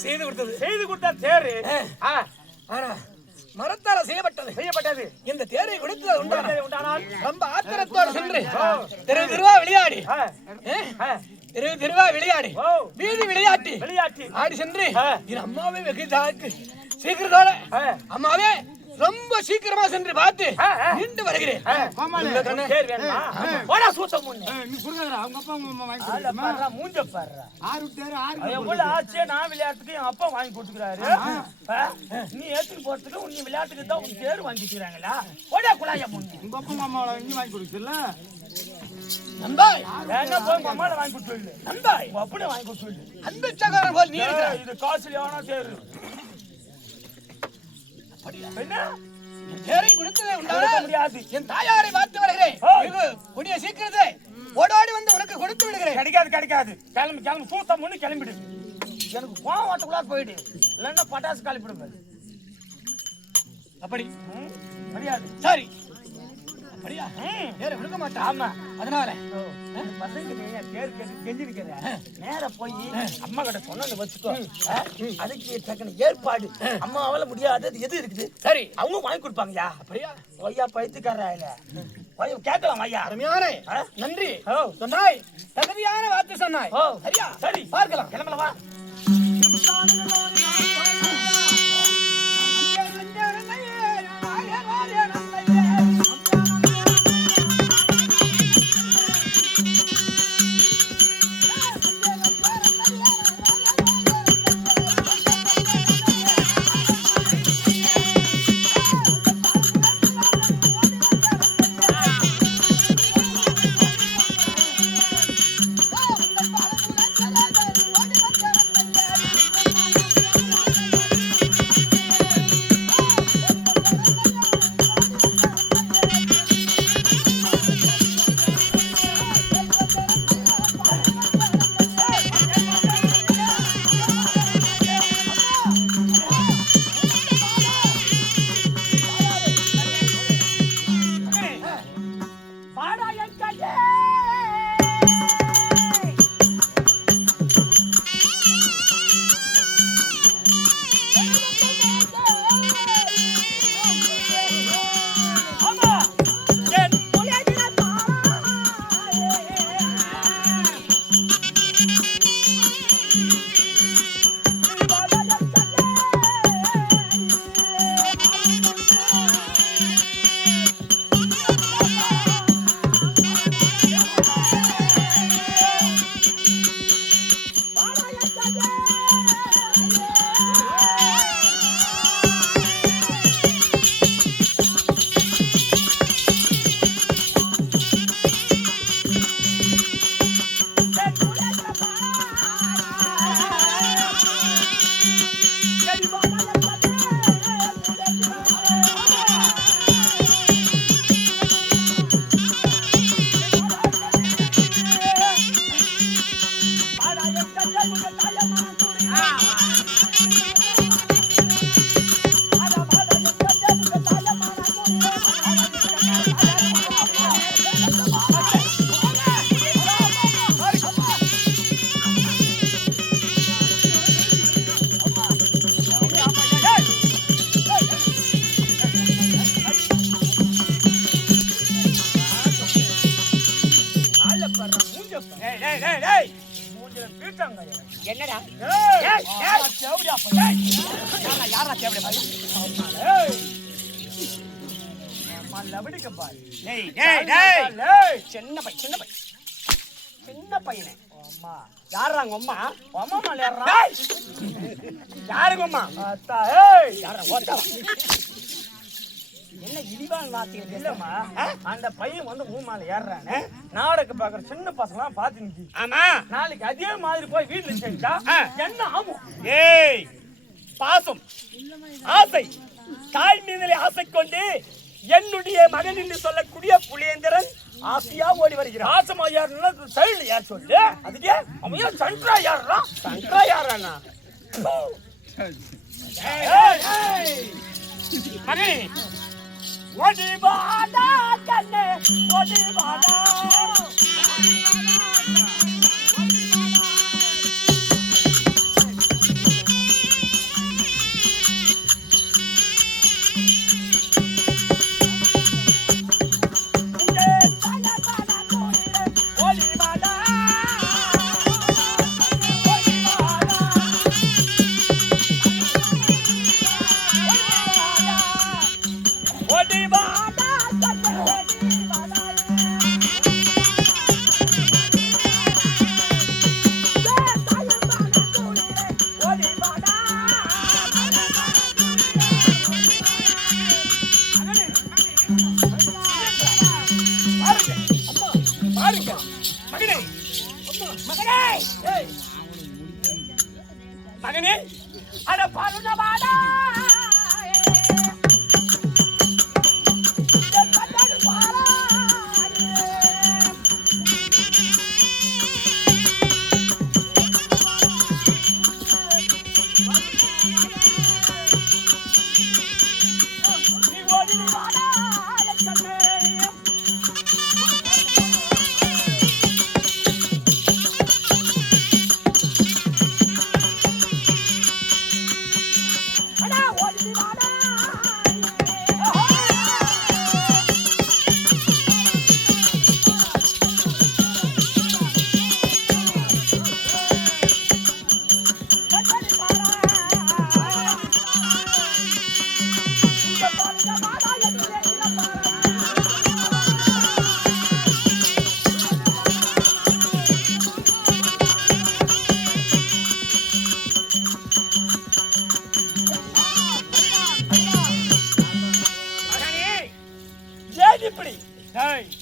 செய்து கொடுத்த தேரு மரத்தால செய்யப்பட்டது. இந்த தேரை கொடுத்தது உண்டானால் ரொம்ப ஆத்திரத்தோடு சென்று திருவா விளையாடி வீதி விளையாட்டி ஆடி சென்று என் அம்மாவை வெகு சீக்கிரத்தோட அம்மாவே ரொம்ப சீக்கிரமா சென்று பார்த்து நின்று வருகிறேன். நான் விளையாட்டுக்கு என் அப்பா வாங்கி கொடுத்துக்கிறாரு. நீ ஏத்துக்கு போறதுக்கு உன் விளையாட்டுக்கு தான் உன் பேர் வாங்கிக்கிறாங்களா? ஓடா குழாய பொண்ணு உங்க அப்பா மாமாவை இங்க வாங்கி கொடுத்துல நம்பாய் என்ன போய் மாமாவை வாங்கி கொடுத்து நம்பாய் அப்படியே வாங்கி கொடுத்து அன்பு சகோதரன் போல் நீ இது காசுலியான தேர். தேரை கொடுத்ததே முடியாது. என் தாயாரை பார்த்து வருகிறேன். கூடிய சீக்கிரத்தை ஓடோடி வந்து உனக்கு கொடுத்து விடுகிறேன். கிடைக்காது. கிளம்பு சூத்தம் ஒண்ணு கிளம்பிடு. எனக்கு கோவம் வாட்டக்குள்ள போயிடு. இல்லைன்னா பட்டாசு கிளப்பிடுங்க. அப்படி முடியாது. சரி அப்படியா? தேரை விடுக்க மாட்டேன். ஆமா அதனால பசங்க தேர் கெஞ்சிருக்கிறேன். நேர போய் அம்மா கிட்ட சொன்ன வச்சுக்கோ. அதுக்கு தக்கன ஏற்பாடு அம்மாவால முடியாதது எது இருக்குது? சரி அவங்க வாங்கி கொடுப்பாங்கயா. அப்படியா? ஐயா பைத்துக்காரா இல்ல கேட்கலாம் ஐயா. அருமையான நன்றி சொன்னாய். தகுதியான வார்த்தை சொன்னாய். சரியா? சரி பார்க்கலாம். கிளம்பலவா? என்னடா சின்ன பையனே யாருங்க அம்மா அம்மா யாருங்க அம்மா என்ன இடிவான் வாத்தியம் இல்லம்மா அந்த பையன் வந்து மூமால ஏறானே நாடக பாக்குற சின்ன பசங்க பாத்து நிக்கி ஆமா நாளைக்கு அதே மாதிரி போய் வீட்டுல செஞ்சா என்ன ஆகும் ஏய் பாசம் ஆசை தாய் மீதிலே ஆசை கொண்டு என்னுடைய மகன் என்று சொல்லக்கூடிய புலியேந்திரன் ஆசையா ஓடி வருகிறான் ஆசமா யாருன்னா சைடுல யார் சொல்லு அதுக்கே அவன் ஏன் சன்ட்ரா யாருறான் சன்ட்ரா யாரானா மகனே ஓடி வாடா கண்ணே ஓடி வாடா மகனே அட பாருங்க வாடா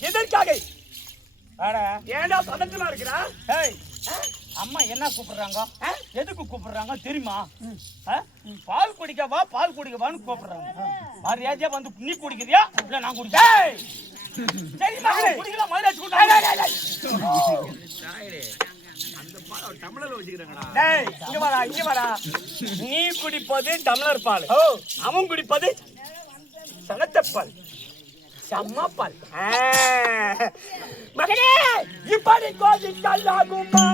எதற்காக ஏண்டா பதட்டமா இருக்கிறா அம்மா என்ன கூப்பிடுறாங்க எதுக்கு கூப்பிடுறாங்க தெரியுமா பால் குடிக்க வா பால் குடிக்க வான்னு கூப்பிடுறாங்க மரியாதையா வந்து நீ குடிக்கிறியா இல்ல நான் குடிக்கிறேன் சரி மகனே குடிக்கலாம் மரியாதை அந்த பால் டம்ளர்ல வச்சிருக்கங்கடா டேய் இங்க வாடா நீ குடிப்பது டம்ளர் பால் அவன் குடிப்பது சனத்தப்பால் சம்மப்பால் மகனே இப்படி கோதி கல்லாகுமா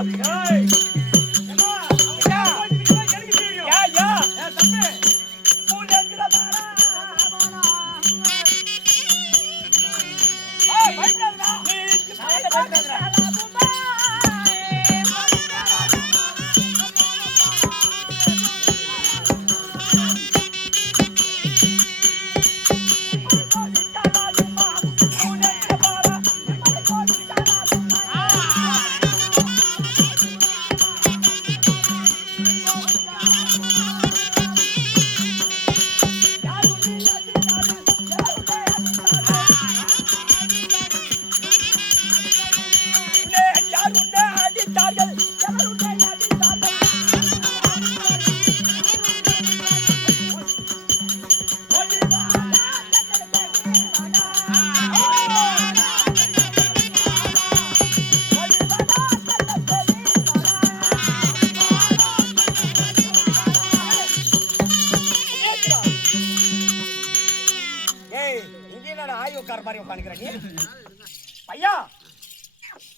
ஐயா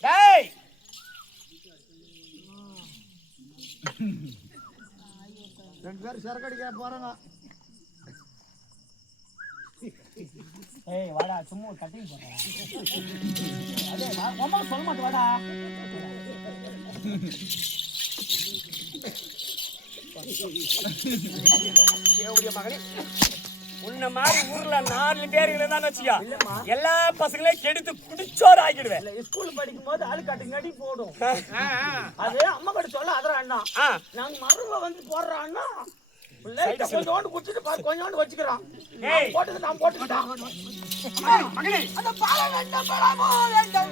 டேய் ரெண்டு பேரும் சரக்கு அடிக்க போறாங்க ஏய் வாடா சும்மா கட்டிங் போறேன். அதே வா அம்மா சொல்ல மாட்டே வாடா. தேவடிய மகனே உன்ன மாதிரி ஊர்ல 4 பேர் இருந்தான்னு வச்சியா எல்லா பசங்களையும் கெடுத்து குடிச்சோர் ஆக்கிடுவேன். ஸ்கூல் படிக்கும் போது ஆளு காட்டுங்கடி போடும். அது அம்மா கிட்ட சொல்ல அதர அண்ணா நாங்க மருமக வந்து போடுறான் அண்ணா கொஞ்சோண்டு குடிச்சிட்டு கொஞ்சோண்டு வச்சுக்கிறான். போட்டது நான் போட்டுக்கிட்டான். மகனே அந்த பால வேண்டாம் பழமோ வேண்டாம்.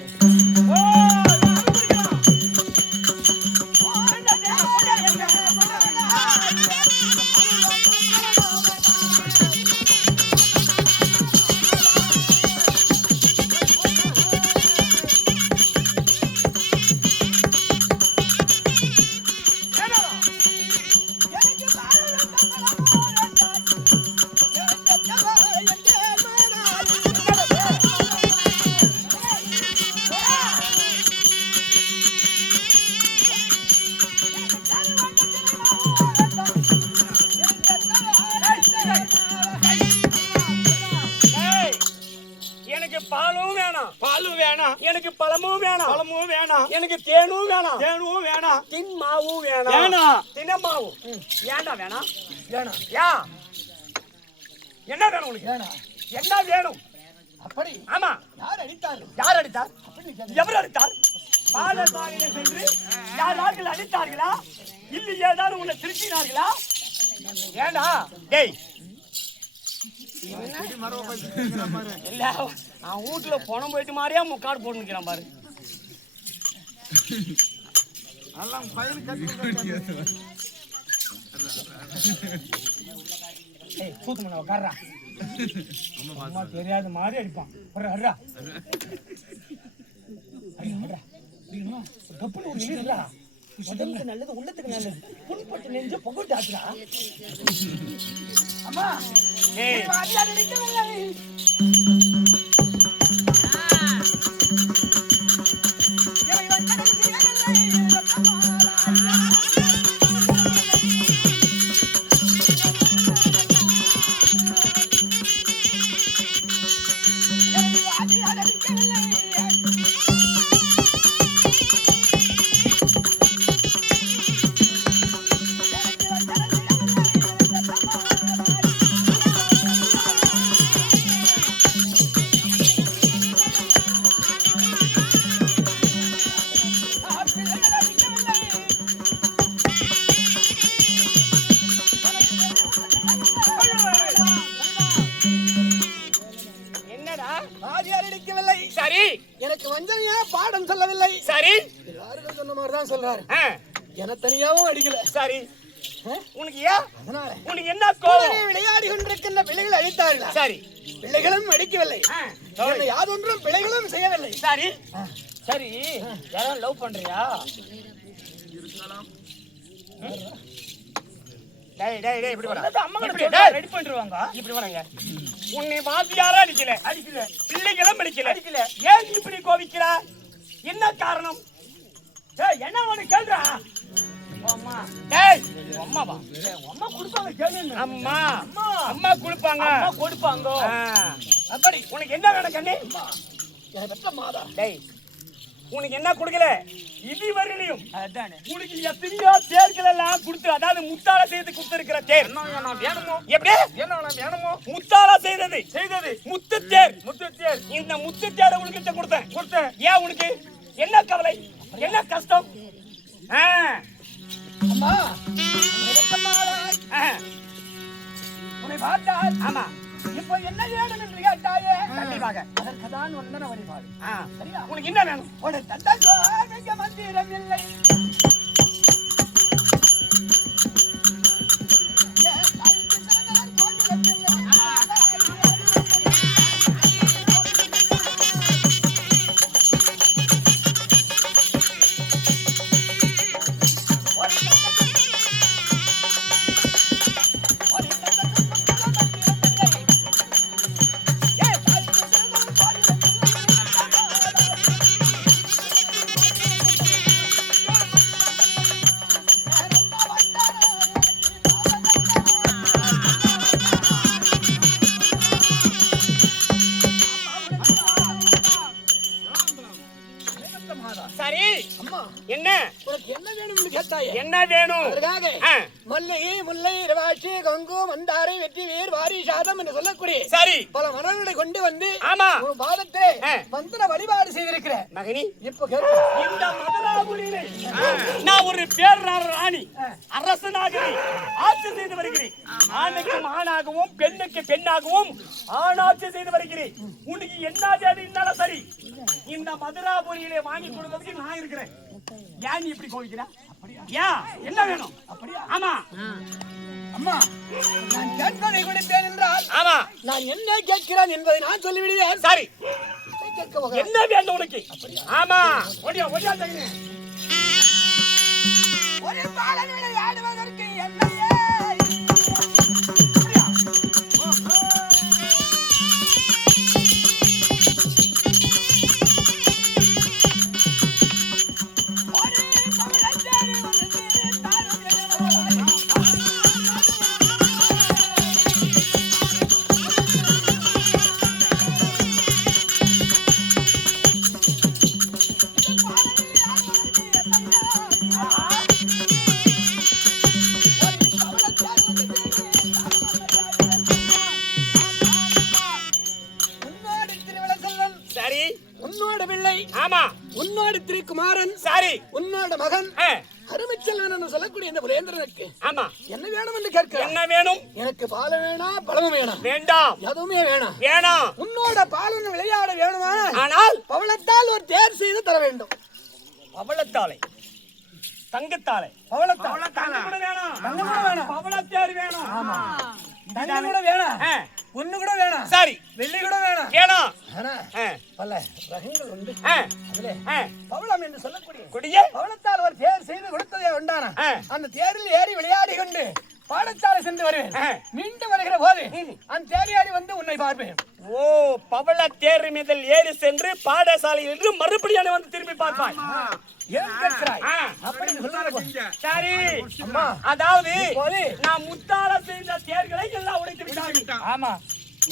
எனக்கு பழமும் வேணாம் எனக்கு தேனும் வேணாம் தின்மாவும் வேணாம் தினமாவும் ஏண்டா வேணாம் யா என்ன வேணும் உங்களுக்கு என்ன வேணும் அப்படி ஆமா யார் அடித்தார் எவர் அடித்தார் பாடசாலையில சென்று யாரார்கள் அடித்தார்களா இல்லை ஏதாவது உன்னை திருச்சினார்களா ஏண்டா டேய் இல்ல நான் வீட்டுல பணம் போயிட்டு மாதிரியா முக்காடு போட்டு நிக்கிறான் பாரு. தெரியாத மாதிரி அடிப்பான். உடம்புக்கு நல்லது உள்ளத்துக்கு நல்லது புண்பட்டு நெஞ்சு பொகட்டு ஆச்சுடா. அம்மா எனக்கு வஞ்சனையா பாடம் சொல்லவில்லை. சரி எல்லாரும் சொன்ன மாதிரி தான் சொல்றாரு. எனக்கு தனியாவும் அடிக்கல. சரி உனக்கு ஏன் அதனால உனக்கு என்ன கோவம்? விளையாடி கொண்டிருக்கின்ற பிள்ளைகள் அடித்தார்களா? சரி பிள்ளைகளும் அடிக்கவில்லை. யாதொன்றும் பிள்ளைகளும் செய்யவில்லை. சரி சரி யாரும் லவ் பண்றியா? டேய் டேய் டேய் இப்படி வர. அம்மா கிட்ட ரெடி பண்ணிடுவாங்க. இப்படி வராங்க. உன்னை வாத்தியாரா அடிக்கல பிள்ளைகளும் அடிக்கல ஏன் இப்படி கோவிக்கிற? என்ன காரணம்? டேய் என்ன உனக்கு கேளுடா. அம்மா டேய் அம்மாவா? அம்மா கொடுப்பாங்க கேளு. அம்மா கொடுப்பாங்க. அப்படி உனக்கு என்ன வேணும் கண்ணே? எனக்கு மாதா. டேய் உனக்கு என்ன கொடுக்கல இது வரலையும் அதானே உனக்கு எத்தனையோ தேர்கள் எல்லாம் கொடுத்து அதாவது முத்தாள செய்து கொடுத்திருக்கிற தேர் என்ன வேணுமோ எப்படி என்ன வேணுமோ முத்தாள செய்தது முத்து தேர் இந்த முத்து தேரை உனக்கு கொடுத்தேன் ஏன் உனக்கு என்ன கவலை என்ன கஷ்டம்? அம்மா உன்னை பார்த்தால் ஆமா இப்போ என்ன வேணும் என்று கேட்டாயே கண்டிப்பாக அதற்கு தான் வந்தன வழிபாடு. சரியா உனக்கு என்ன வேணும்? உனக்கு தந்தோ மந்திரம் இல்லை. பெற்ற மாதா. சரி அம்மா என்ன உனக்கு என்ன வேணும்னு கேட்டாயே? என்ன வேணும்? அதற்காக மல்லிகை, முல்லை, இரவாட்சி, கங்கு, மந்தாரை, வெற்றி வேர், வாரி சாதம் என்று சொல்லக்கூடிய சரி பல மலர்களை கொண்டு வந்து ஆமா ஒரு பாதத்தை மந்திர வழிபாடு செய்திருக்கிறேன். மகனி இப்ப கேட்க இந்த மதுராபுரியிலே நான் ஒரு பேரர் ராணி அரசனாக ஆட்சி செய்து வருகிறேன். ஆணுக்கு ஆணாகவும் பெண்ணுக்கு பெண்ணாகவும் ஆணாட்சி செய்து வருகிறேன். உனக்கு என்ன தேவை இருந்தாலும் சரி இந்த மதுராபுரியிலே வாங்கி கொடுக்கிறதுக்கு நான் இருக்கிறேன். ஏன் நீ இப்படி கோவிக்கிற? ஏன் என்ன வேணும்? அப்படியா? ஆமா அம்மா நான் கேட்பதை கொடுத்தேன் என்றால் ஆமா நான் என்ன கேட்கிறேன் என்பதை நான் சொல்லிவிடுவேன். சரி கேட்க போகிறேன். என்ன வேணும் உனக்கு? ஆமா ஓடியா ஓடியா தகுனே ஒரு பாலன் விளையாடுவதற்கு என்னையே சரி உன்னோட பிள்ளை ஆமா உன்னோட திருக்குமாரன் சரி உன்னோட மகன் ஆ, அருமைச்செல்வன் சொல்லக்கூடிய இந்த புலேந்திரனுக்கு ஆமா என்ன வேணும் என்று கேட்கிறேன். என்ன வேணும்? எனக்கு பாலம் வேணாம், பழமும் வேணாம், வேண்டாம் எதுவுமே வேணாம். வேணாம். உன்னோட பாலன் விளையாட வேணுமா? ஆனால் பவளத்தால் ஒரு தேர் செய்து தர வேண்டும். பவளத்தாளை தங்கத்தாளை பவளத்தால் தங்கம் கூட வேணும். தங்கம் கூட வேணும். பவளத்தேர் வேணும். தங்கம் கூட வேணாம், ஆ, பொண்ணு கூட வேணாம், சரி வெள்ளி கூட வேணாம். வேணும். ஆனா ஆ, பல ரகங்கள் உண்டு. ஆ, அதிலே ஆ. பவளம் என்று சொல்லக்கூடிய குடியே பவளத்தால் ஒரு தேர் செய்து கொடுத்ததே உண்டானா ஆ. அந்த தேரில் ஏறி விளையாடி கொண்டு பாடசாலை சென்று வருவேன். ஆ. மீண்டும் வருகிற போது அந்த தேரியாடி வந்து உன்னை பார்ப்பேன். ஓ பவள தேர் மீதில் ஏறி சென்று பாடசாலையில் இருந்து மறுபடியும் வந்து திரும்பி பார்ப்பாய். ஏன் கேட்கிறாய்? ஆ, அப்படி சொல்லுங்க. சரி அம்மா அதாவது போது நான் முத்தால செய்த தேர்களை எல்லாம் உடைத்து விட்டாங்க. ஆமா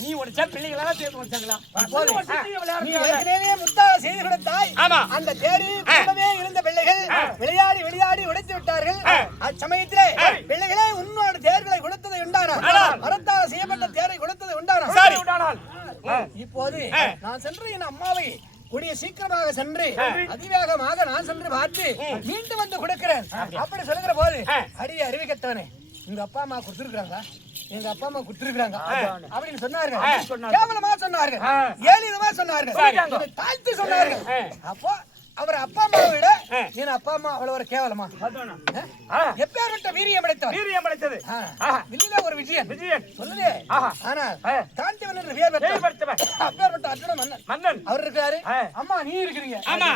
நீ உடைச்ச பிள்ளைகளெல்லாம் சேர்த்து வச்சாங்களா? போது நீ விளையாடுறாங்க. ஏற்கனவே முத்தாக செய்து கொடுத்தாய். ஆமா அந்த தேரில் கூடவே இருந்த பிள்ளைகள் விளையாடி விளையாடி உடைத்து விட்டார்கள். அச்சமயத்திலே பிள்ளைகளே உன்னோட தேர்களை கொடுத்ததை உண்டானா மரத்தால் செய்யப்பட்ட தேரை கொடுத்ததை உண்டானா சரி இப்போது நான் சென்று என் அம்மாவை கூடிய சீக்கிரமாக சென்று அதிவேகமாக நான் சென்று பார்த்து மீண்டும் வந்து கொடுக்கிறேன். அப்படி சொல்லுகிற போது அடியை அறிவிக்கத்தவனே எங்க அப்பா அம்மா கொடுத்துருக்காங்க, எங்க அப்பா அம்மா கொடுத்துருக்காங்க அப்படின்னு சொன்னார்கள். கேவலமா சொன்னார்கள், ஏளிதமா சொன்னார்கள், தாழ்த்து சொன்னார்கள். அப்போ அவர் அப்பா அம்மாவை விட என் அப்பா அம்மா அவ்வளவு ஒரு கேவலமா? எப்பேற்பட்ட வீரியம் படைத்தவர்? வீரியம் படைத்தது இல்ல ஒரு விஜயன் சொல்லுதே. ஆனா காந்திவன் என்று அப்பேற்பட்ட அர்ஜுன மன்னன் மன்னன் அவர் இருக்காரு. அம்மா நீ இருக்கிறீங்க. ஆமா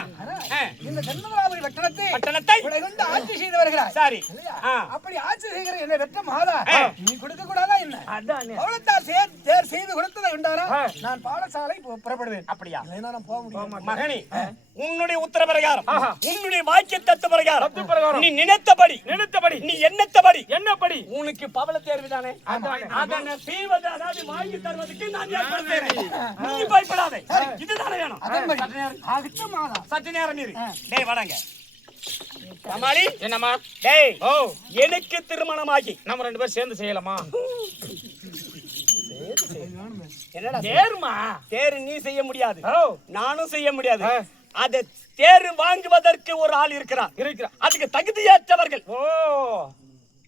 இந்த ஜென்மராபுரி பட்டணத்தை கொண்டு ஆட்சி செய்து வருகிறார். சரி அப்படி ஆட்சி செய்கிற என்னை வெற்ற மாதா நீ கொடுக்க கூடாதா என்ன? பவளத்தால் தேர் செய்து கொடுத்ததை உண்டானா நான் பாடசாலை புறப்படுவேன். அப்படியா? நான் போக முடியும். மகனே உன்னுடைய உத்தர பிரகாரம் உன்னுடைய வாக்கிய தத்து பிரகாரம் நீ நினைத்தபடி நீ என்னத்தபடி உனக்கு பவள தேர்வு தானே அதனை செய்வது அதாவது வாங்கி தருவதற்கு நான் ஏற்பாடு செய்றேன். நீ பயப்படாதே. இதுதானே வேணும். சற்று நேரம் இரு. டேய் வடங்க கமாலி என்னம்மா? டேய் எனக்கு திருமணமாகி நம்ம ரெண்டு பேரும் சேர்ந்து செய்யலாமா? என்னடா தேர்மா? தேர் நீ செய்ய முடியாது, நானும் செய்ய முடியாது. அதை தேர் வாங்குவதற்கு ஒரு ஆள் இருக்கிறார். அதுக்கு தகுதியற்றவர்கள். ஓ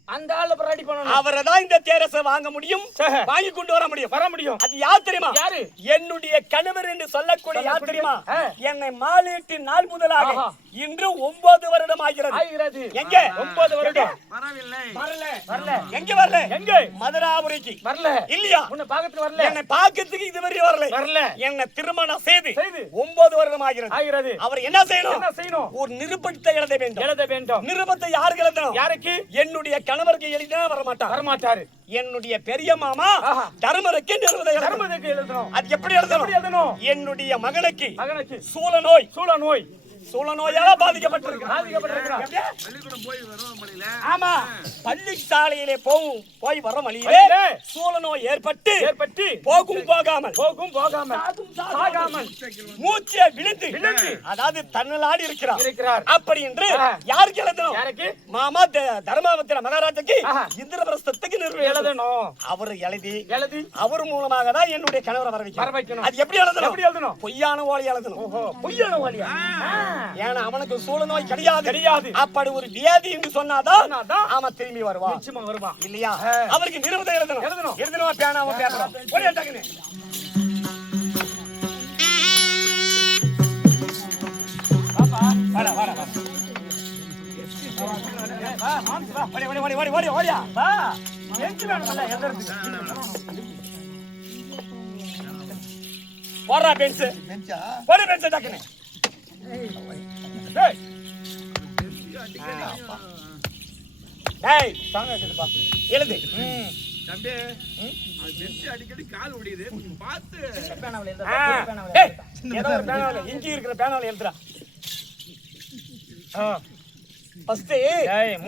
அந்த ஆளு ரெடி பண்ணணும். அவரை தான் இந்த தேரசை வாங்க முடியும், வாங்கி கொண்டு வர முடியும். அது யார் தெரியுமா? யாரு? என்னுடைய கணவர் என்று சொல்லக்கூடிய யார் தெரியுமா? என்னை மாலையிட்டு நாள் முதலாக இன்று 9 வருடம் ஆகிறது. எங்க 9 வருடம்? வரல. எங்க வரல? எங்க? மதுராபுரிக்கு வரல. இல்லையா? உன்னை பார்க்கிறதுக்கு வரல. என்னை பார்க்கிறதுக்கு இதுவரை வரல. என்னை திருமணம் செய்து 9 வருடம் ஆகிறது. அவர் என்ன செய்யணும்? ஒரு நிருபத்தை எழுத வேண்டும். நிருபத்தை யாருக்கு எழுதணும்? யாருக்கு? என்னுடைய கணவருக்கு எழுதினா வரமாட்டாரு. என்னுடைய பெரிய மாமா தர்மருக்கு எழுதணும். அது எப்படி எழுதணும்? என்னுடைய மகனுக்கு சூல நோய் சூழ நோயால பாதிக்கப்பட்டிருக்கிறார். ஆமா, பள்ளிச்சாலையிலே போய் வர வழியிலே சூழ நோய் ஏற்பட்டு போகும் போகாமல் மூச்சை விழுந்து அதாவது தன்னலாடி இருக்கிறார். அப்படி என்று யாருக்கு எழுதணும்? மாமா தர்மபுத்திர மகாராஜாக்கு இந்திரபிரஸ்தத்துக்கு எழுதணும். அவர் எழுதி அவர் மூலமாக தான் என்னுடைய கணவரை வர வைக்கணும். அது எப்படி எழுதணும்? பொய்யான ஓலை எழுதணும். பொய்யான ஓலையா? ஏன்னா அவனுக்கு சூழ நோய் கிடையாது. அப்படி ஒரு வியாதி என்று சொன்னாதான் அவன் திரும்பி வருவான். இல்லையா? அவருக்கு நிறுவனம் எழுதணும். பேனாவை பேப்பரும் போடுறா பென்ஸ் டக்குனு. எழுது அடிக்கடி கால் ஒடியுது பார்த்து இஞ்சி இருக்கிற பேனாவில் எழுதுறா.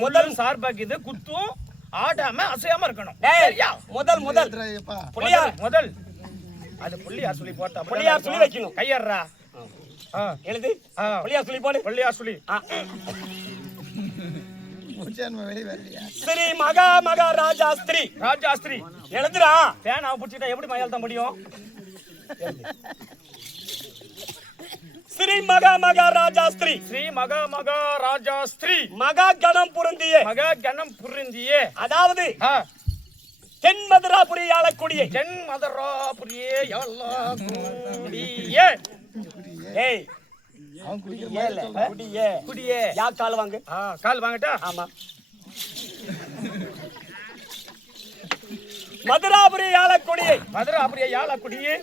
முதல் சார்பாக்கிது குத்தும் ஆடாம அசையாம இருக்கணும். முதல் அது புள்ளியார் சொல்லி போட்டா புள்ளியார் சொல்லி வைக்கணும். கையறா எழுது புள்ளியார் சொல்லி போடு. புள்ளியார் சொல்லி ஸ்ரீ மகா ராஜாஸ்திரி எழுதுறா. பேனாவை புடிச்சிட்டா எப்படி மயல்த முடியும்? ஸ்ரீ மகா ராஜாஸ்திரி மகா கணம் புரிந்தியே அதாவது தென் மதுராபுரி ஆளக்கூடிய ஏய் குடியே யா கால் வாங்கட்டா. ஆமா, மதுராபுரி ஆளக்கூடிய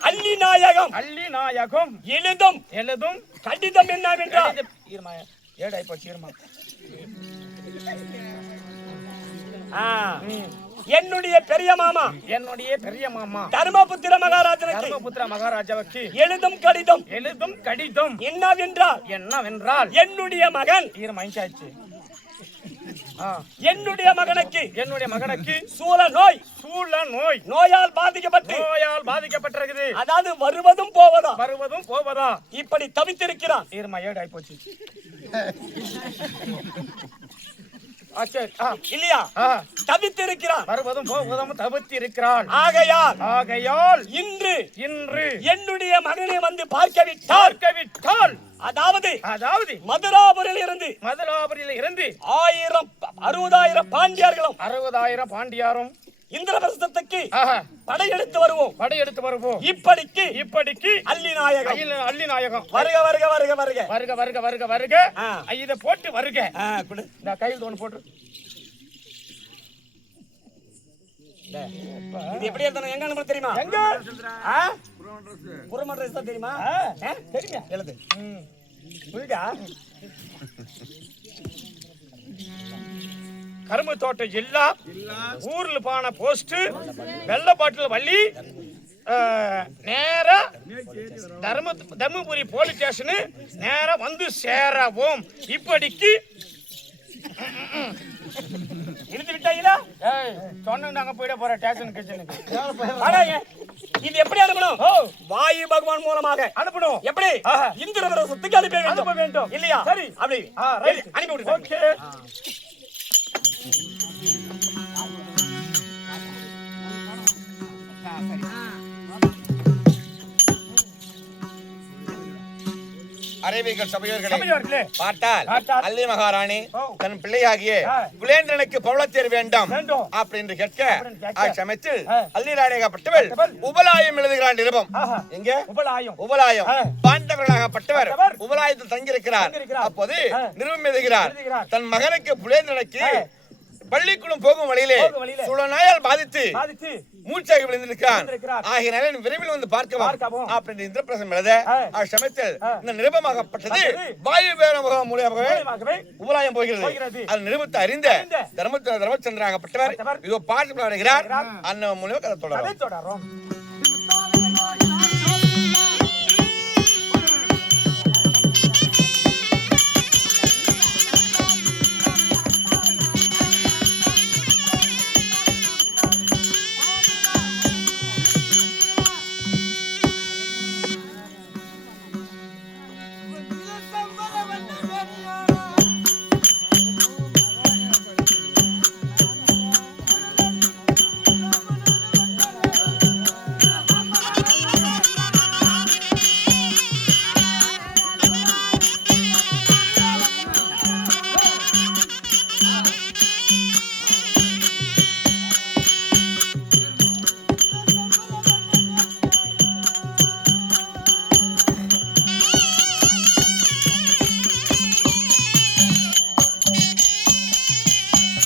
அள்ளி நாயகம் எழுதும் கடிதம் என்னவென்றால் என்னுடைய பெரிய மாமா தர்மபுத்திர மகாராஜாவுக்கு எழுதும் கடிதம் என்னவென்றால் என்னுடைய மகன் என்னுடைய மகனுக்கு சூழ நோயால் பாதிக்கப்பட்டிருக்குது. அதாவது வருவதும் போவதா இப்படி தவித்திருக்கிறான். இல்லையா? தவித்திருக்கிறான். தவித்திருக்கிறாள். ஆகையால் இன்று என்னுடைய மகனை வந்து பார்க்கவிட்டால் அதாவது மதுராபுரியில் இருந்து 60,000 பாண்டியர்களும் இந்திரபிரஸ்தத்துக்கு படையெடுத்து வருவோம். இப்படிக்கு அள்ளி நாயகம் வருக. இத போட்டு வருக. இந்த கையில் ஒன்று போட்டு. இது எப்படி எழுதணும்? எங்க நம்ம தெரியுமா? புறமட்ரஸ் தான் தெரியுமா? தெரியுமா? எழுது. புரியுதா? கரும்பு தோட்டம் ஜில்லா ஊர்ல பான போஸ்ட் வெள்ள பாட்டில் வள்ளி நேரா தர்மபுரி போலீஸ் ஸ்டேஷனு நேரா வந்து சேரவும். இப்படிக்கு இழுத்து விட்டாங்களா? சொன்ன நாங்க போயிட போற ஸ்டேஷன் கிச்சனுக்கு. இது எப்படி அனுப்பணும்? வாயு பகவான் மூலமாக அனுப்பணும். எப்படி? இந்திரபிரஸ்தத்துக்கு அனுப்ப வேண்டும். இல்லையா? சரி, அப்படி அனுப்பி விடு. ஓகே. அரேபியர்கள் சபையோர்களே பார்த்தால் அல்லி மகாராணி தன் பிள்ளையாகிய புலேந்திரனுக்கு பவளத்தேர் வேண்டும் அப்படின்னு கேட்க சமயத்தில் அல்லி ராணியாகப்பட்டவள் உபலாயம் எழுதுகிறான். நிருபம் எங்க? உபலாயம் பாண்டவர்களாகப்பட்டவர் உபலாயத்தில் தங்கியிருக்கிறார். அப்போது நிருபம் எழுதுகிறார். தன் மகனுக்கு புலேந்திரனுக்கு பள்ளிக்குள்ள போகும் வழியிலே சுழநாயால் பாதித்து மூச்சாகி விழுந்திருக்கிறான். ஆகியனால விரைவில் வந்து பார்க்கவும் அப்படின்னு இந்திரபிரசம் எழுத சமயத்தில் இந்த நிருபமாகப்பட்டது வாயு வேகம் மூலமாகவே உபலாயம் போகிறது. அது நிருபத்தை அறிந்த தர்மச்சந்திராகப்பட்டவர் இதோ பாட்டு வருகிறார். அண்ணன் மூலமாக கதை தொடரும்.